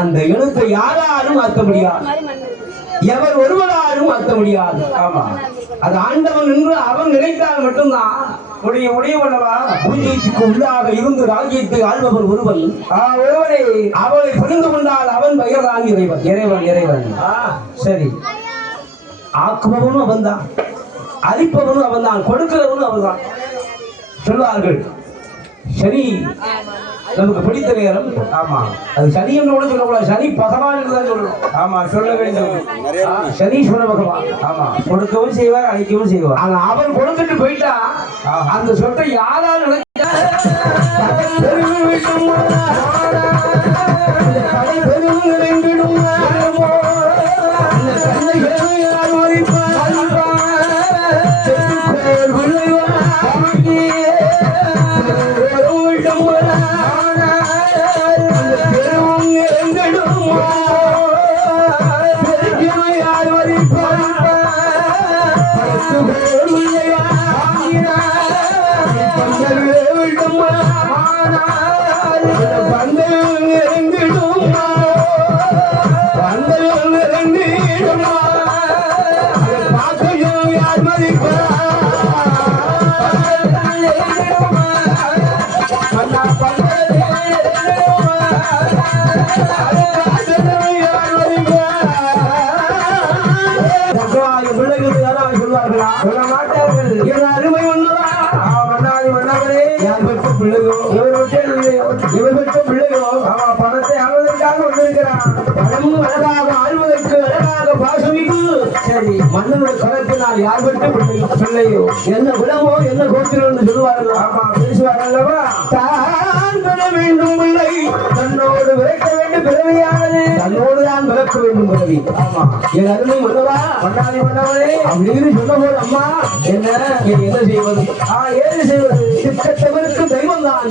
அந்த எழுத்தை யாராலும் மாற்ற முடியாது, எவர் ஒருவராலும் மாற்ற முடியாது. ஆமா, அது ஆண்டவன் என்று அவன் நினைத்தால் மட்டும்தான் முடியவல்லவா. பூஜைக்கு உள்ளாக இருந்து ராஜ்யத்தை ஆள்பவன் ஒருவன். ஒருவனை அவளை புரிந்து கொண்டால் அவன் பெயர்தான் இறைவன். இறைவன் இறைவன் சரி, ஆக்குபவனும் அவன் தான், அழிப்பவனும் அவன் தான், கொடுக்கிறவனும் அவன் தான். சொல்வார்கள் சரி நமக்கு பிடித்த நேரம். ஆமா, அது சனி என்று கூட சொல்லக்கூடாது, சனி பகவான் என்று தான் சொல்லணும். ஆமா, சொல்ல வேண்டும். சனீஸ்வர பகவான். ஆமா, கொடுக்கவும் செய்வார், அழிக்கவும் செய்வார். ஆனா அவன் கொடுத்துட்டு போயிட்டா அந்த சொத்தை யாரால் நினைச்சா சொல்ல மாட்டார்கள். அருமை ஒண்ணுதான். யார் பெற்ற பிள்ளையோ இவர் பெற்ற பிள்ளையோ அவன் பணத்தை ஆள்வதற்காக வந்திருக்கிறான். பணமும் அழகாக ஆள்வதற்கு அழகாக பாசமிகு. சரி, மன்னனுடைய கரத்தினால் யார் பெற்ற பிள்ளையோ என்ன குலமோ என்ன கோத்திரம் என்று சொல்லுவார்கள். ஆமா, பேசுவார்கள் அல்லவா. தான் பெற வேண்டும் பிள்ளை தன்னோடு விளைக்க வேண்டும் பிறவியானது, தன்னோடு தான் பிறக்க வேண்டும் பிறவி. ஆமா, என் அருமை மன்னவா மன்னாதி மன்னவரே அப்படின்னு சொல்ல போது அம்மா என்ன செய்வது? ஏது செய்வது? திட்டத்தவருக்கு தெய்வம் தான்.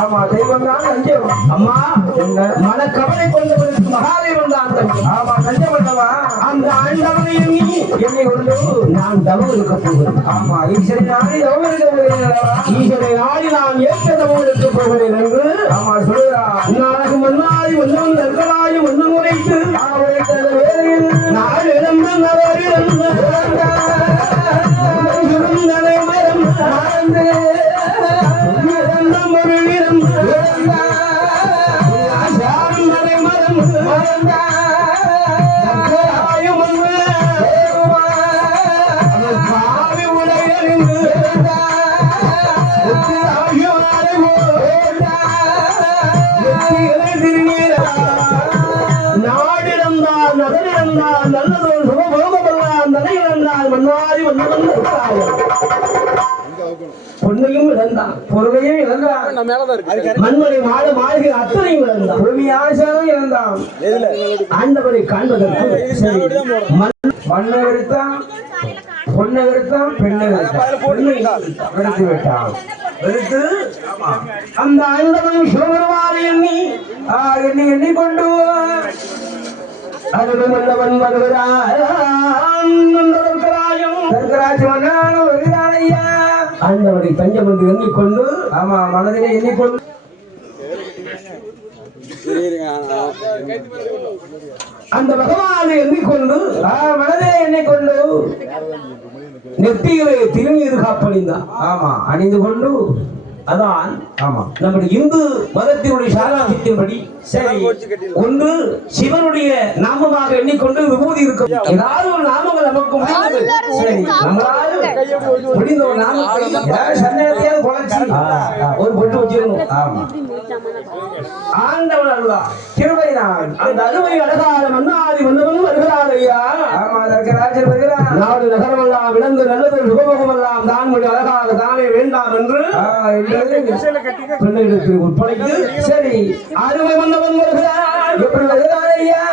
ஆமா, தெய்வம் தான் தஞ்சம். அம்மா, மன கவலை கொண்டவருக்கு மகாதேவன் தான் தஞ்சம். ஆமா, தஞ்சம் அல்லவா. அந்த ஆண்டவனை என்னை கொண்டு நான் தவம் இருக்க போகிறேன். ஆமா, ஈஸ்வரை நாடி தவம் இருக்க போகிறேன். ஈஸ்வரை நாடி நான் ஏற்ற தவம் இருக்க போகிறேன் என்று ஆமா சொல்லுகிறார். நாளைக்கு மன்னாதி ஒன்றும் தற்களாயும் ஒன்றும் உரைத்து வேலையில் நாள் இழந்து நவரிழந்து நடைமரம் மறந்து நாடிழந்தால் நகரிழந்தால் நல்லதோர் சுகபோகமெல்லாம் தலையிழந்தால் மன்னாரி வந்தவன் பொன்னையும் இழந்தான், பொருளையும் இழந்தான், மண்மனை மாட மாளிகை அத்தனையும் இழந்தான், பூமியாசாரம் இழந்தான். ஆண்டவரை காண்பதற்கு சரி மண்ணை வெறுத்தான், பொண்ணை வெறுத்தான், பெண்ணை வெறுத்து விட்டான். வெறுத்து அந்த ஆண்டவன் சிவபெருமானை எண்ணி கொண்டு அருள்வல்லவன் வருகிறான். வருகிறான் ஐயா. ஆண்டவரை தஞ்சம் என்று எண்ணிக்கொண்டு ஆமா மனதிலே எண்ணிக்கொண்டு அந்த பகவானை எண்ணிக்கொண்டு மனதிலே எண்ணிக்கொண்டு நெத்தியிலே திருநீர் காப்பணிந்தான். ஆமா அணிந்து கொண்டு அதான் ஆமா நம்முடைய இந்து மதத்தினுடைய சாராம்சத்தின்படி சரி ஒன்று சிவனுடைய நாமமாக எண்ணிக்கொண்டு விபூதி இருக்கும். ஏதாவது ஒரு நாமங்கள் நமக்கு முடிந்தது. சரி நம்மளால முடிந்த ஒரு நாமத்தை சந்தேகத்தையாவது குறைச்சி ஒரு பொட்டு வச்சிருக்கணும். ஆமா ஆண்டவன் அல்லா திருவைதான் அந்த அருமை அழகான மன்னாதி வந்தவன் வருகிறார் ஐயா. ஆமா அதற்கு ராஜர் வருகிறார். நாடு நகரமெல்லாம் விளந்து நல்லது சுகமுகமெல்லாம் தான் மொழி அழகாக தானே வேண்டாம் என்று பெண்ணிடத்தில் ஒப்படைத்து சரி அருமை வந்தவன் வருகிறார். எப்படி வருகிறார் ஐயா?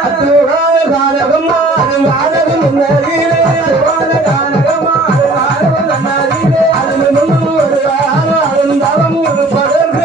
காலகம்மா காலகம் நன்னதிலே அருமை வந்து வருகிறார். அருந்தவம் இருப்பதற்கு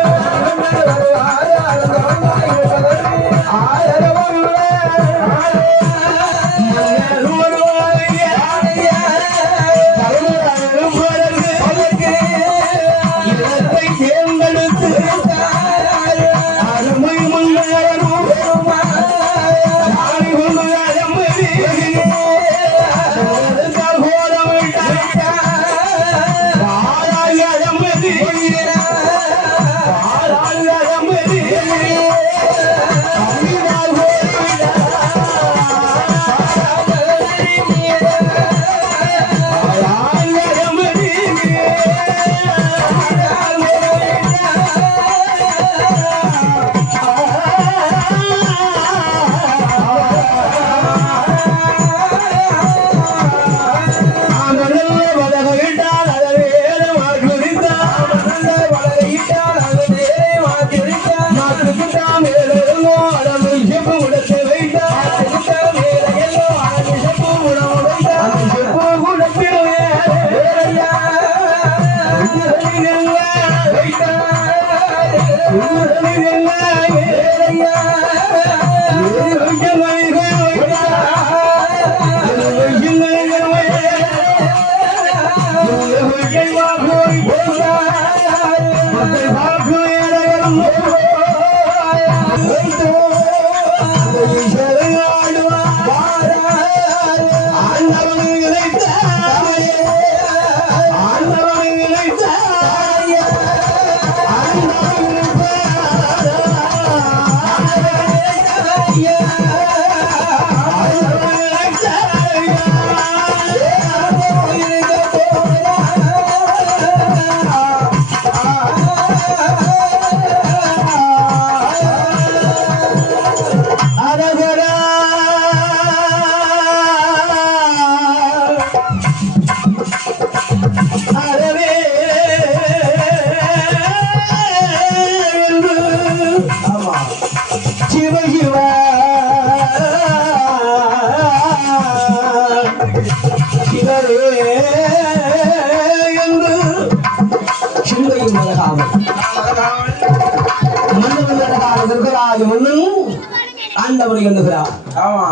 ஆண்டவரை எண்ணுகிறார். ஆமா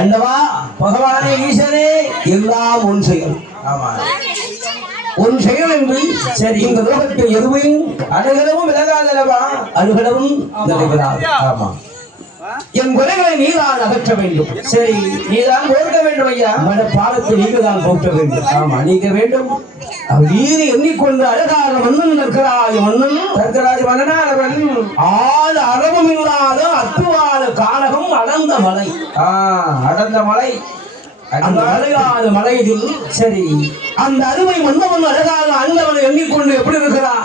அண்டவா பகவானே ஈசனே எல்லாம் உன் செயல். ஆமா உன் செயல் என்று சரி இந்த லோகத்தில் எதுவும் அணுகளவும் விலகாதல்லவா அணுகளவும் நடைபெறாது. ஆமா என் குறைகளை நீதான் அகற்ற வேண்டும். சரி நீதான் போர்க்க வேண்டும் ஐயா. மன பாலத்தை நீங்கள் தான் போற்ற வேண்டும். ஆமா நீக்க வேண்டும். வீதி எண்ணிக்கொண்டு அழகான மன்னன் நற்கராஜ மன்னன் நற்கராஜ மன்னனானவன் ஆள் அறவும் இல்லாத அத்துவாத கானகம் அடர்ந்த மலை. அடர்ந்த மலை அந்த அழகான மலையில் சரி அந்த அருமை மன்னவன் அழகான அண்ணவனை எண்ணிக்கொண்டு எப்படி இருக்கிறான்?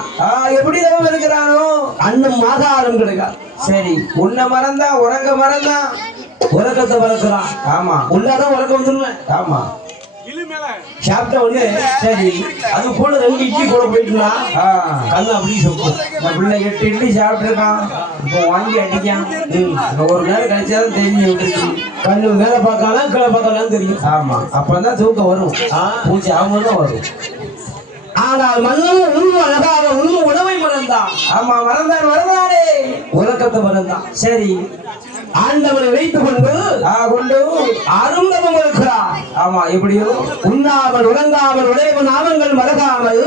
எப்படி இருக்கிறானோ அண்ணன் ஆதாரம் கிடைக்காது. சரி உன்னை மறந்தா உறங்க மறந்தா உறக்கத்தை வளர்க்கிறான். ஆமா உள்ளாதான் உறக்கம் வந்துருவேன். ஆமா சாப்பிட்ட உடனே சரி அது கூட 2 இட்லி கூட போயிட்டுனா கண்ணு அப்படி சொக்கும். இந்த பிள்ளை 8 இட்லி சாப்பிட்டுருக்கான். இப்போ வாங்கி அடிக்கான். ஒரு நேரம் கழிச்சாதான் தெரிஞ்சு விட்டுருக்கு. கண்ணு மேல பார்க்கலாம் கீழே பார்க்கலாம் தெரியும். ஆமா அப்பதான் தூக்கம் வரும். பூச்சி அவங்க தான் வரும். ஆனால் மன்னன் உண்மை அழகாக உண்மை உணவை மறந்தான். ஆமா மறந்தானே உறக்கத்தை மறந்தான். சரி ஆண்டவனை வைத்துக் கொண்டு அருந்தவம் இருக்கிறார். ஆமா, எப்படியோ உண்ணாமல் உறங்காமல் உடையவ நாமங்கள் மறக்காமல்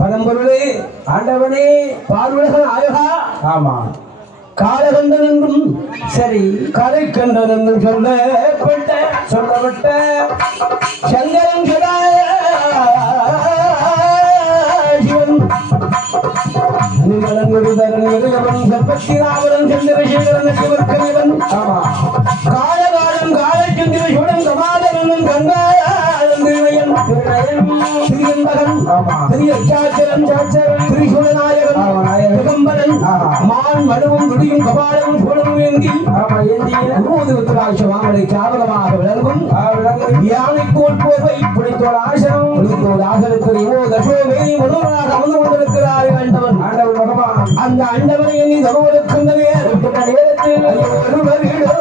பரம்பொருளே ஆண்டவனே பார்வலக நாயகா. ஆமா, காலகண்டன் என்றும் சரி, கரைக்கண்டன் என்றும் சொல்லப்பட்ட சங்கரன் சிவன் சர்வஸ்ரீராமன் சந்திரசேகரன் சிவர்கவிவன். ஆமா, காலகாலம் காலச்சந்திர சூடன் சமாதரன் கங்காயன் ஸ்ரீயன்பகன் திரிசூலநாயகன் திகம்பரன் மான் மடுவும் துடியும் கபாலமும் சூழலும் ஏந்தி வாமனை சாவகமாக விளங்கும் யானைக்கோள் போர்வை புலித்தோல் ஆசனம் புலித்தோல் ஆசனத்தில் தசோமே ஒருவராக அமர்ந்து கொண்டிருக்கிறார் ஆண்டவன். ஆண்டவன் பகவான் அந்த ஆண்டவனை எண்ணி தருவதற்கின்ற நேரத்தில் ஒருவரிடோ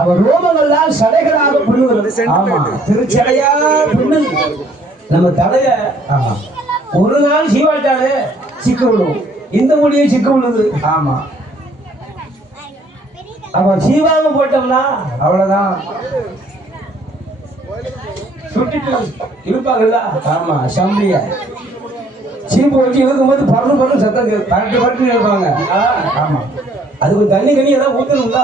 அவர் ரோமங்கள்லாம் சடைகளாக பின்னுகிறது. ஆமா, திருச்சடையா பின்னு நம்ம தலைய ஒரு நாள் சீவாட்டாலே சிக்க விழுவும், இந்த முடியை சிக்க விழுது. ஆமா, அவன் சீவாக போட்டோம்னா அவ்வளவுதான். சுட்டிட்டு இருப்பாங்கல்ல. ஆமா, சம்பிய சீப்பு வச்சு இருக்கும்போது பறந்து பறந்து சத்தம் பரட்டு பரட்டு இருப்பாங்க. ஆமா, அதுக்கு தண்ணி கண்ணி ஏதாவது ஊத்தணும்ல.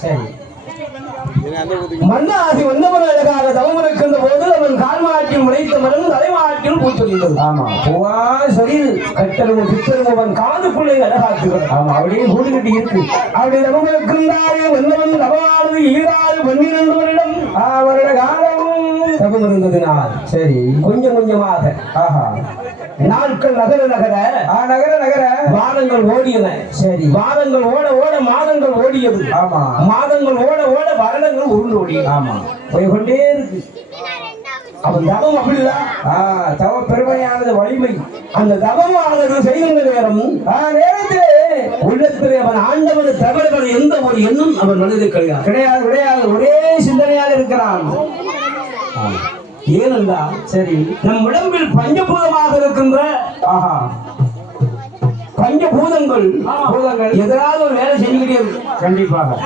சரி. மன்னாசி வந்தவன் அழகாக தவம் இருக்கின்ற போது அவன் கால்மாட்டில் முளைத்த மரம் தலைமாட்டில் பூச்சொல்லியது. ஆமா, பூவா சரி. கட்டளவும் சித்தரும் அவன் காதுக்குள்ளே அழகாக்குகிறான். ஆமா, அப்படியே கூடுகிட்டு இருக்கு. அவருடைய தவம் இருக்கின்றாரே வந்தவன் தவமானது 12 வருடம் வருட காலம் தவம் இருந்ததினால் சரி கொஞ்சம் கொஞ்சமாக நாட்கள் நகர நகர நகர நகர வாரங்கள் ஓடியன. சரி, வாரங்கள் ஓட ஓட மாதங்கள் ஓடியது. ஆமா, மாதங்கள் ஓட ஓட வருடங்கள் உருண்டு ஓடியது. ஆமா, போய் கொண்டே இருக்கு. அவன் தவம் அப்படிதான். தவ பெருமையானது வலிமை. அந்த தவமானது செய்கின்ற நேரம் நேரத்திலே உள்ளத்திலே அவன் ஆண்டவனை தவிர எந்த ஒரு எண்ணம் அவன் மனதில் கிடையாது கிடையாது கிடையாது. ஒரே சிந்தனையாக இருக்கிறான். ஏனென்றால் சரி, நம் உடம்பில் பஞ்சபூதமாக இருக்கின்ற பஞ்சபூதங்கள் பூதங்கள் எதிராக ஒரு வேலை செஞ்சுக்கிட்டே இருக்கு. கண்டிப்பாக.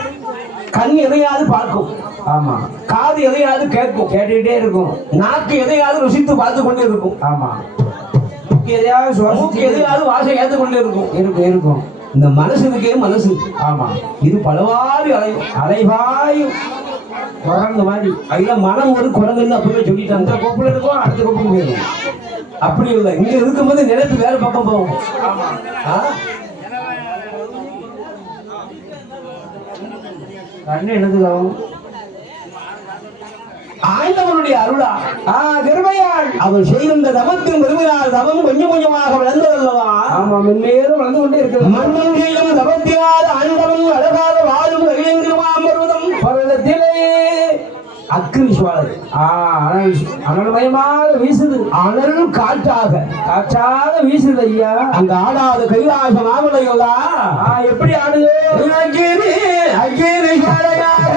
கண் எதையாவது பார்க்கும். ஆமா, காது எதையாவது கேட்கும், கேட்டுக்கிட்டே இருக்கும். நாக்கு எதையாவது ருசித்து பார்த்து கொண்டே இருக்கும். ஆமா, எதையாவது மூக்கு எதையாவது வாசம் ஏற்று கொண்டே இருக்கும். இருக்கும் இருக்கும். இந்த மனசுக்கே மனசு. ஆமா, இது பலவாறு அலைவாயும் குரங்கு மாதிரி. அதுல மனம் ஒரு குரங்குன்னு அப்பவே சொல்லிட்டாங்க. இந்த கொப்புல இருக்கும், அடுத்த கொப்புக்கு போயிடும். அப்படி இல்லை, இங்க இருக்கும்போது நினைப்பு வேற பக்கம் போகும். கண்ணு என்னதுக்காகும்? ஆண்டவனுடைய அருளா திருமையாள் அவன் செய்கின்ற தவத்தின் பெருமையால் தவம் கொஞ்சம் கொஞ்சமாக வளர்ந்ததல்லவா. ஆமா, மென்மேலும் வளர்ந்து கொண்டே இருக்கிறது. மண்ணிலும் தவத்தினால் ஆண்டவன் அழகாக வாழும் பருவதம் பருவத்திலே அக்னி சுவாலை அனல்மயமாக வீசுது. அனல் காற்றாக வீசுது ஐயா. அந்த ஆடாத கைலாச மாமலைகளா எப்படி ஆடுது? அக்கினி அக்கினி சுவாலையாக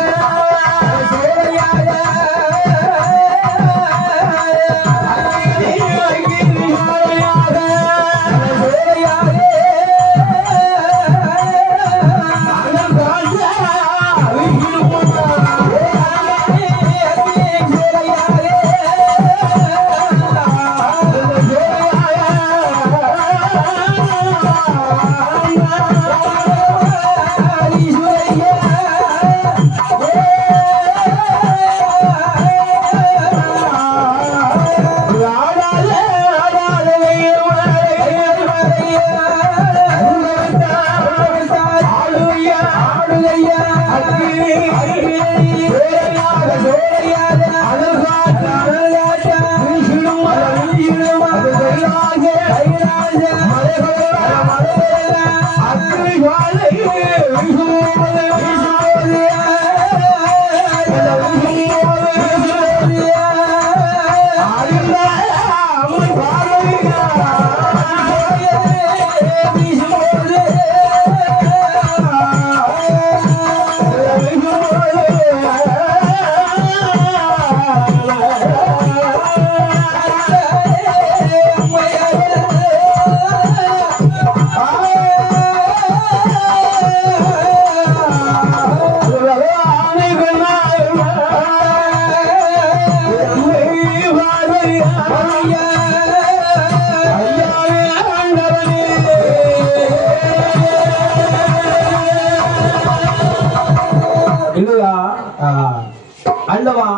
அல்லவா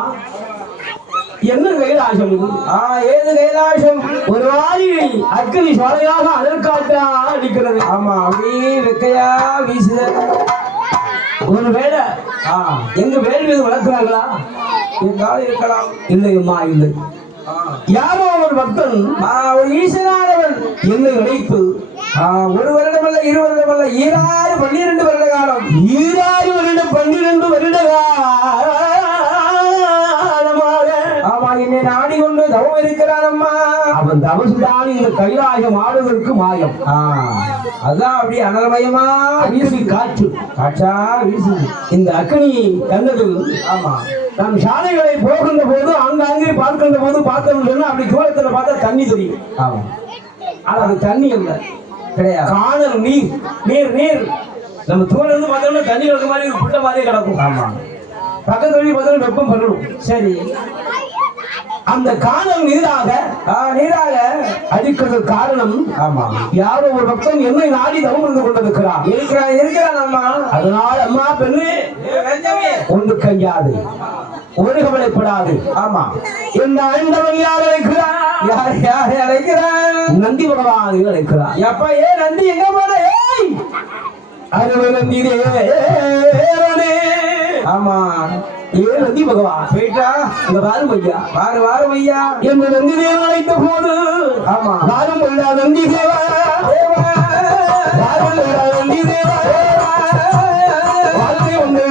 என்ன கைலாசம் இது? ஏது கைலாசம்? ஒரு வாரியை அக்னி சுவாலையாக அதற்காட்டா அடிக்கிறது. ஆமா, அப்படியே வெக்கையா வீசுது. ஒரு வேலை எங்க வேல் மீது வளர்க்கிறாங்களா? எங்காவது இருக்கலாம். இல்லையம்மா, இல்லை. யாரோ ஒரு பக்தன் ஒரு ஈசனானவன் என்னை அழைத்து 1 வருடமல்ல 2 வருடமல்ல 12 வருட காலம் 12 வருட காலமாக என்னை நாடி கொண்டு தவம் இருக்கிறான் அம்மா. அவன் தவசுதான் இந்த கைலாயம் ஆடுவதற்கு மாயம். அதான் அப்படி அனலமயமா வீசி காற்றா வீசுது. இந்த அக்னி கண்டதில் ஆமா நாம் சாலைகளை போகின்ற போது ஆங்காங்கே பார்க்கின்ற போது பார்த்தோம்னு சொன்னா அப்படி தூரத்துல பார்த்தா தண்ணி தெரியும். ஆமா ஆனா அது தண்ணி அல்ல, கிடையாது. காணல் நீர் நீர் நீர். நம்ம தூரம் இருந்து பார்த்தோம்னா தண்ணி கிடக்க மாதிரி புட்ட மாதிரியே கிடக்கும். ஆமா பக்கத்து வழி பார்த்தா வெப்பம் பண்ணணும். சரி அந்த காணல் நீராக அடிக்கிறது காரணம். ஆமா யாரோ ஒரு பக்தன் என்னை நாடி தவம் இருந்து கொண்டிருக்கிறான் இருக்கிறான் அம்மா. அதனால் அம்மா பெண்ணு ஒன்று கையாது ஒரு கவலைப்படாது. ஆமா இந்த ஆண்டவன் யார் அழைக்கிறான்? யார் அழைக்கிறான்? நந்தி பகவான் அழைக்கிறான். எப்ப ஏன் நந்தி எங்க போன? அருமை நந்தி தேவனே. ஆமா ஏ நந்தி பகவான் போயிட்டா இந்த வாரும் ஐயா வாரும் ஐயா என்று நந்தி தேவன் அழைத்த போது ஆமா வாரும் ஐயா நந்தி தேவா வாரும் ஐயா நந்தி தேவா வாழ்க்கை ஒன்று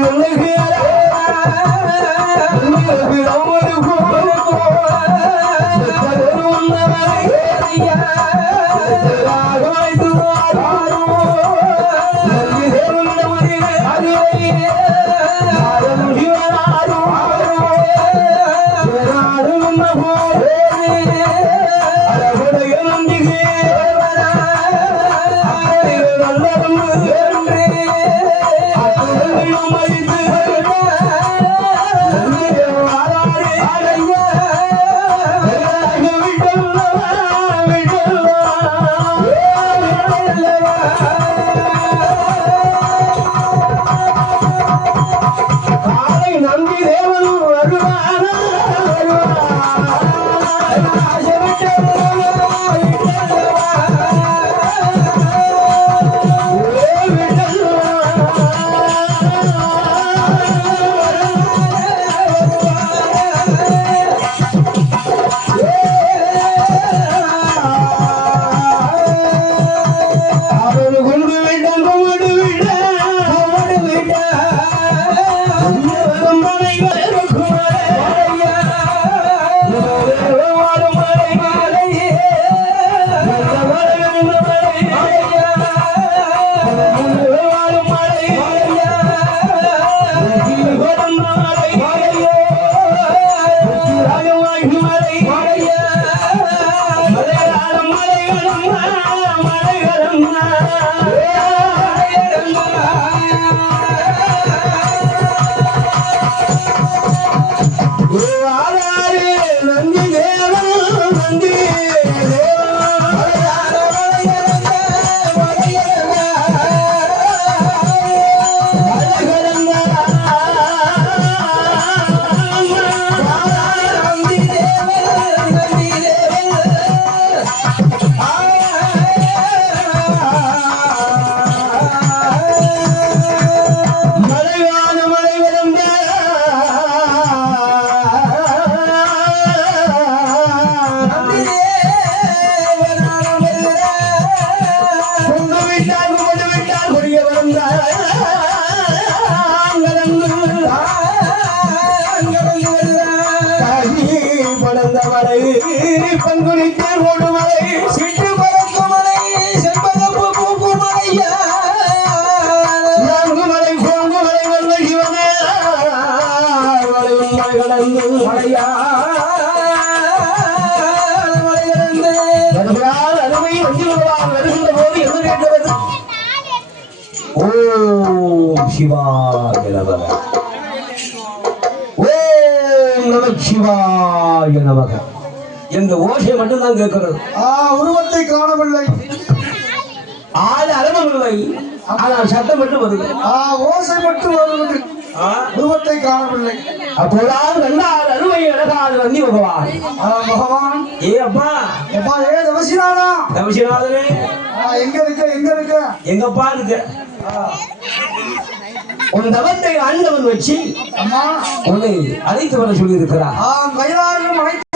ஓம் சிவாய நமக. ஓம் நம சிவாய நமக. இந்த ஓசை மட்டும்தான் கேட்கிறது. உருவத்தை காணவில்லை, ஆள் அரவமில்லை, ஆனால் சத்தம் மட்டும் வருது. ஓசை மட்டும் வருவது, உருவத்தை காணவில்லை. அப்போதான் கண்டால் அருமை அழகாது நந்தி பகவான். பகவான் ஏ அப்பா எப்பா ஏ தவசிநாதா, தவசிநாதனே எங்க இருக்க எங்கப்பா இருக்க? உன் தவத்தை ஆண்டவன் வச்சு அம்மா உன்னை அழைத்து வர சொல்லி இருக்கிறார். கைலாயம் அழைத்து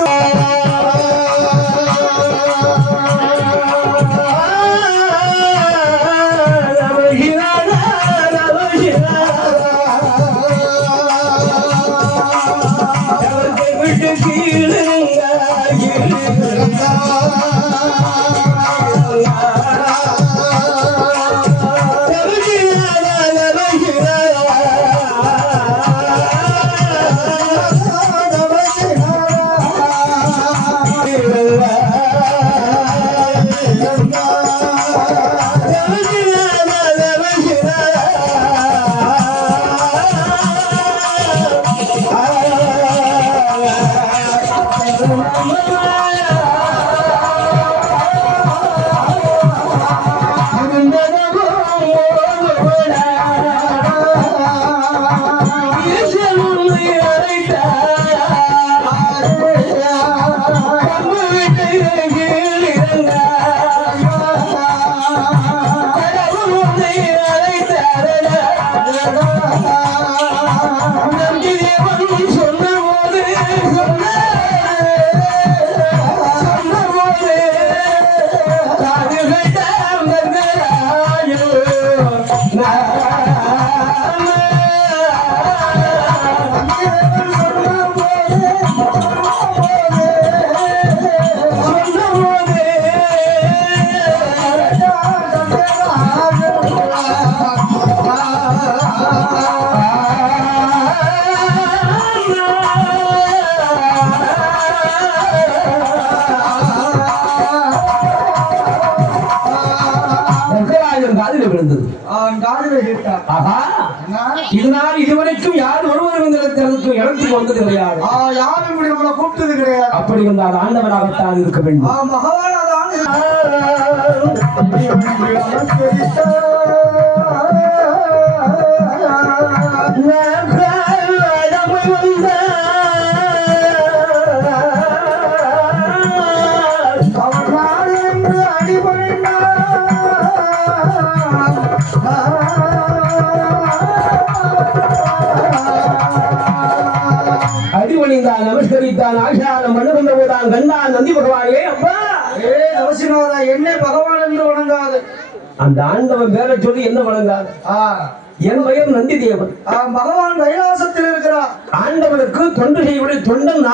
விட்டு கீழே இதனால் இதுவரைக்கும் யார் ஒருவர் இடத்துக்கு வந்தது கிடையாது. யாரும் இப்படி நம்மளை கூப்பிட்டது கிடையாது. அப்படி வந்தால் ஆண்டவராகத்தான் இருக்க வேண்டும். அடிவணிந்தான், நமஸ்கரித்தான், ஆஷாரம் மனுவந்த போதான் கண்டான் நந்தி பகவானே. அப்பா நரசிம்மாவா, என்னை பகவான் என்று வணங்காது. அந்த ஆண்டவன் பேரை சொல்லி என்ன வணங்காது? என் பெயர் நந்தி தேவன். பகவான் கைலாசத்தில் இருக்கிறார். ஆண்டவனுக்கு தொண்டு செய்வதை தொண்டன்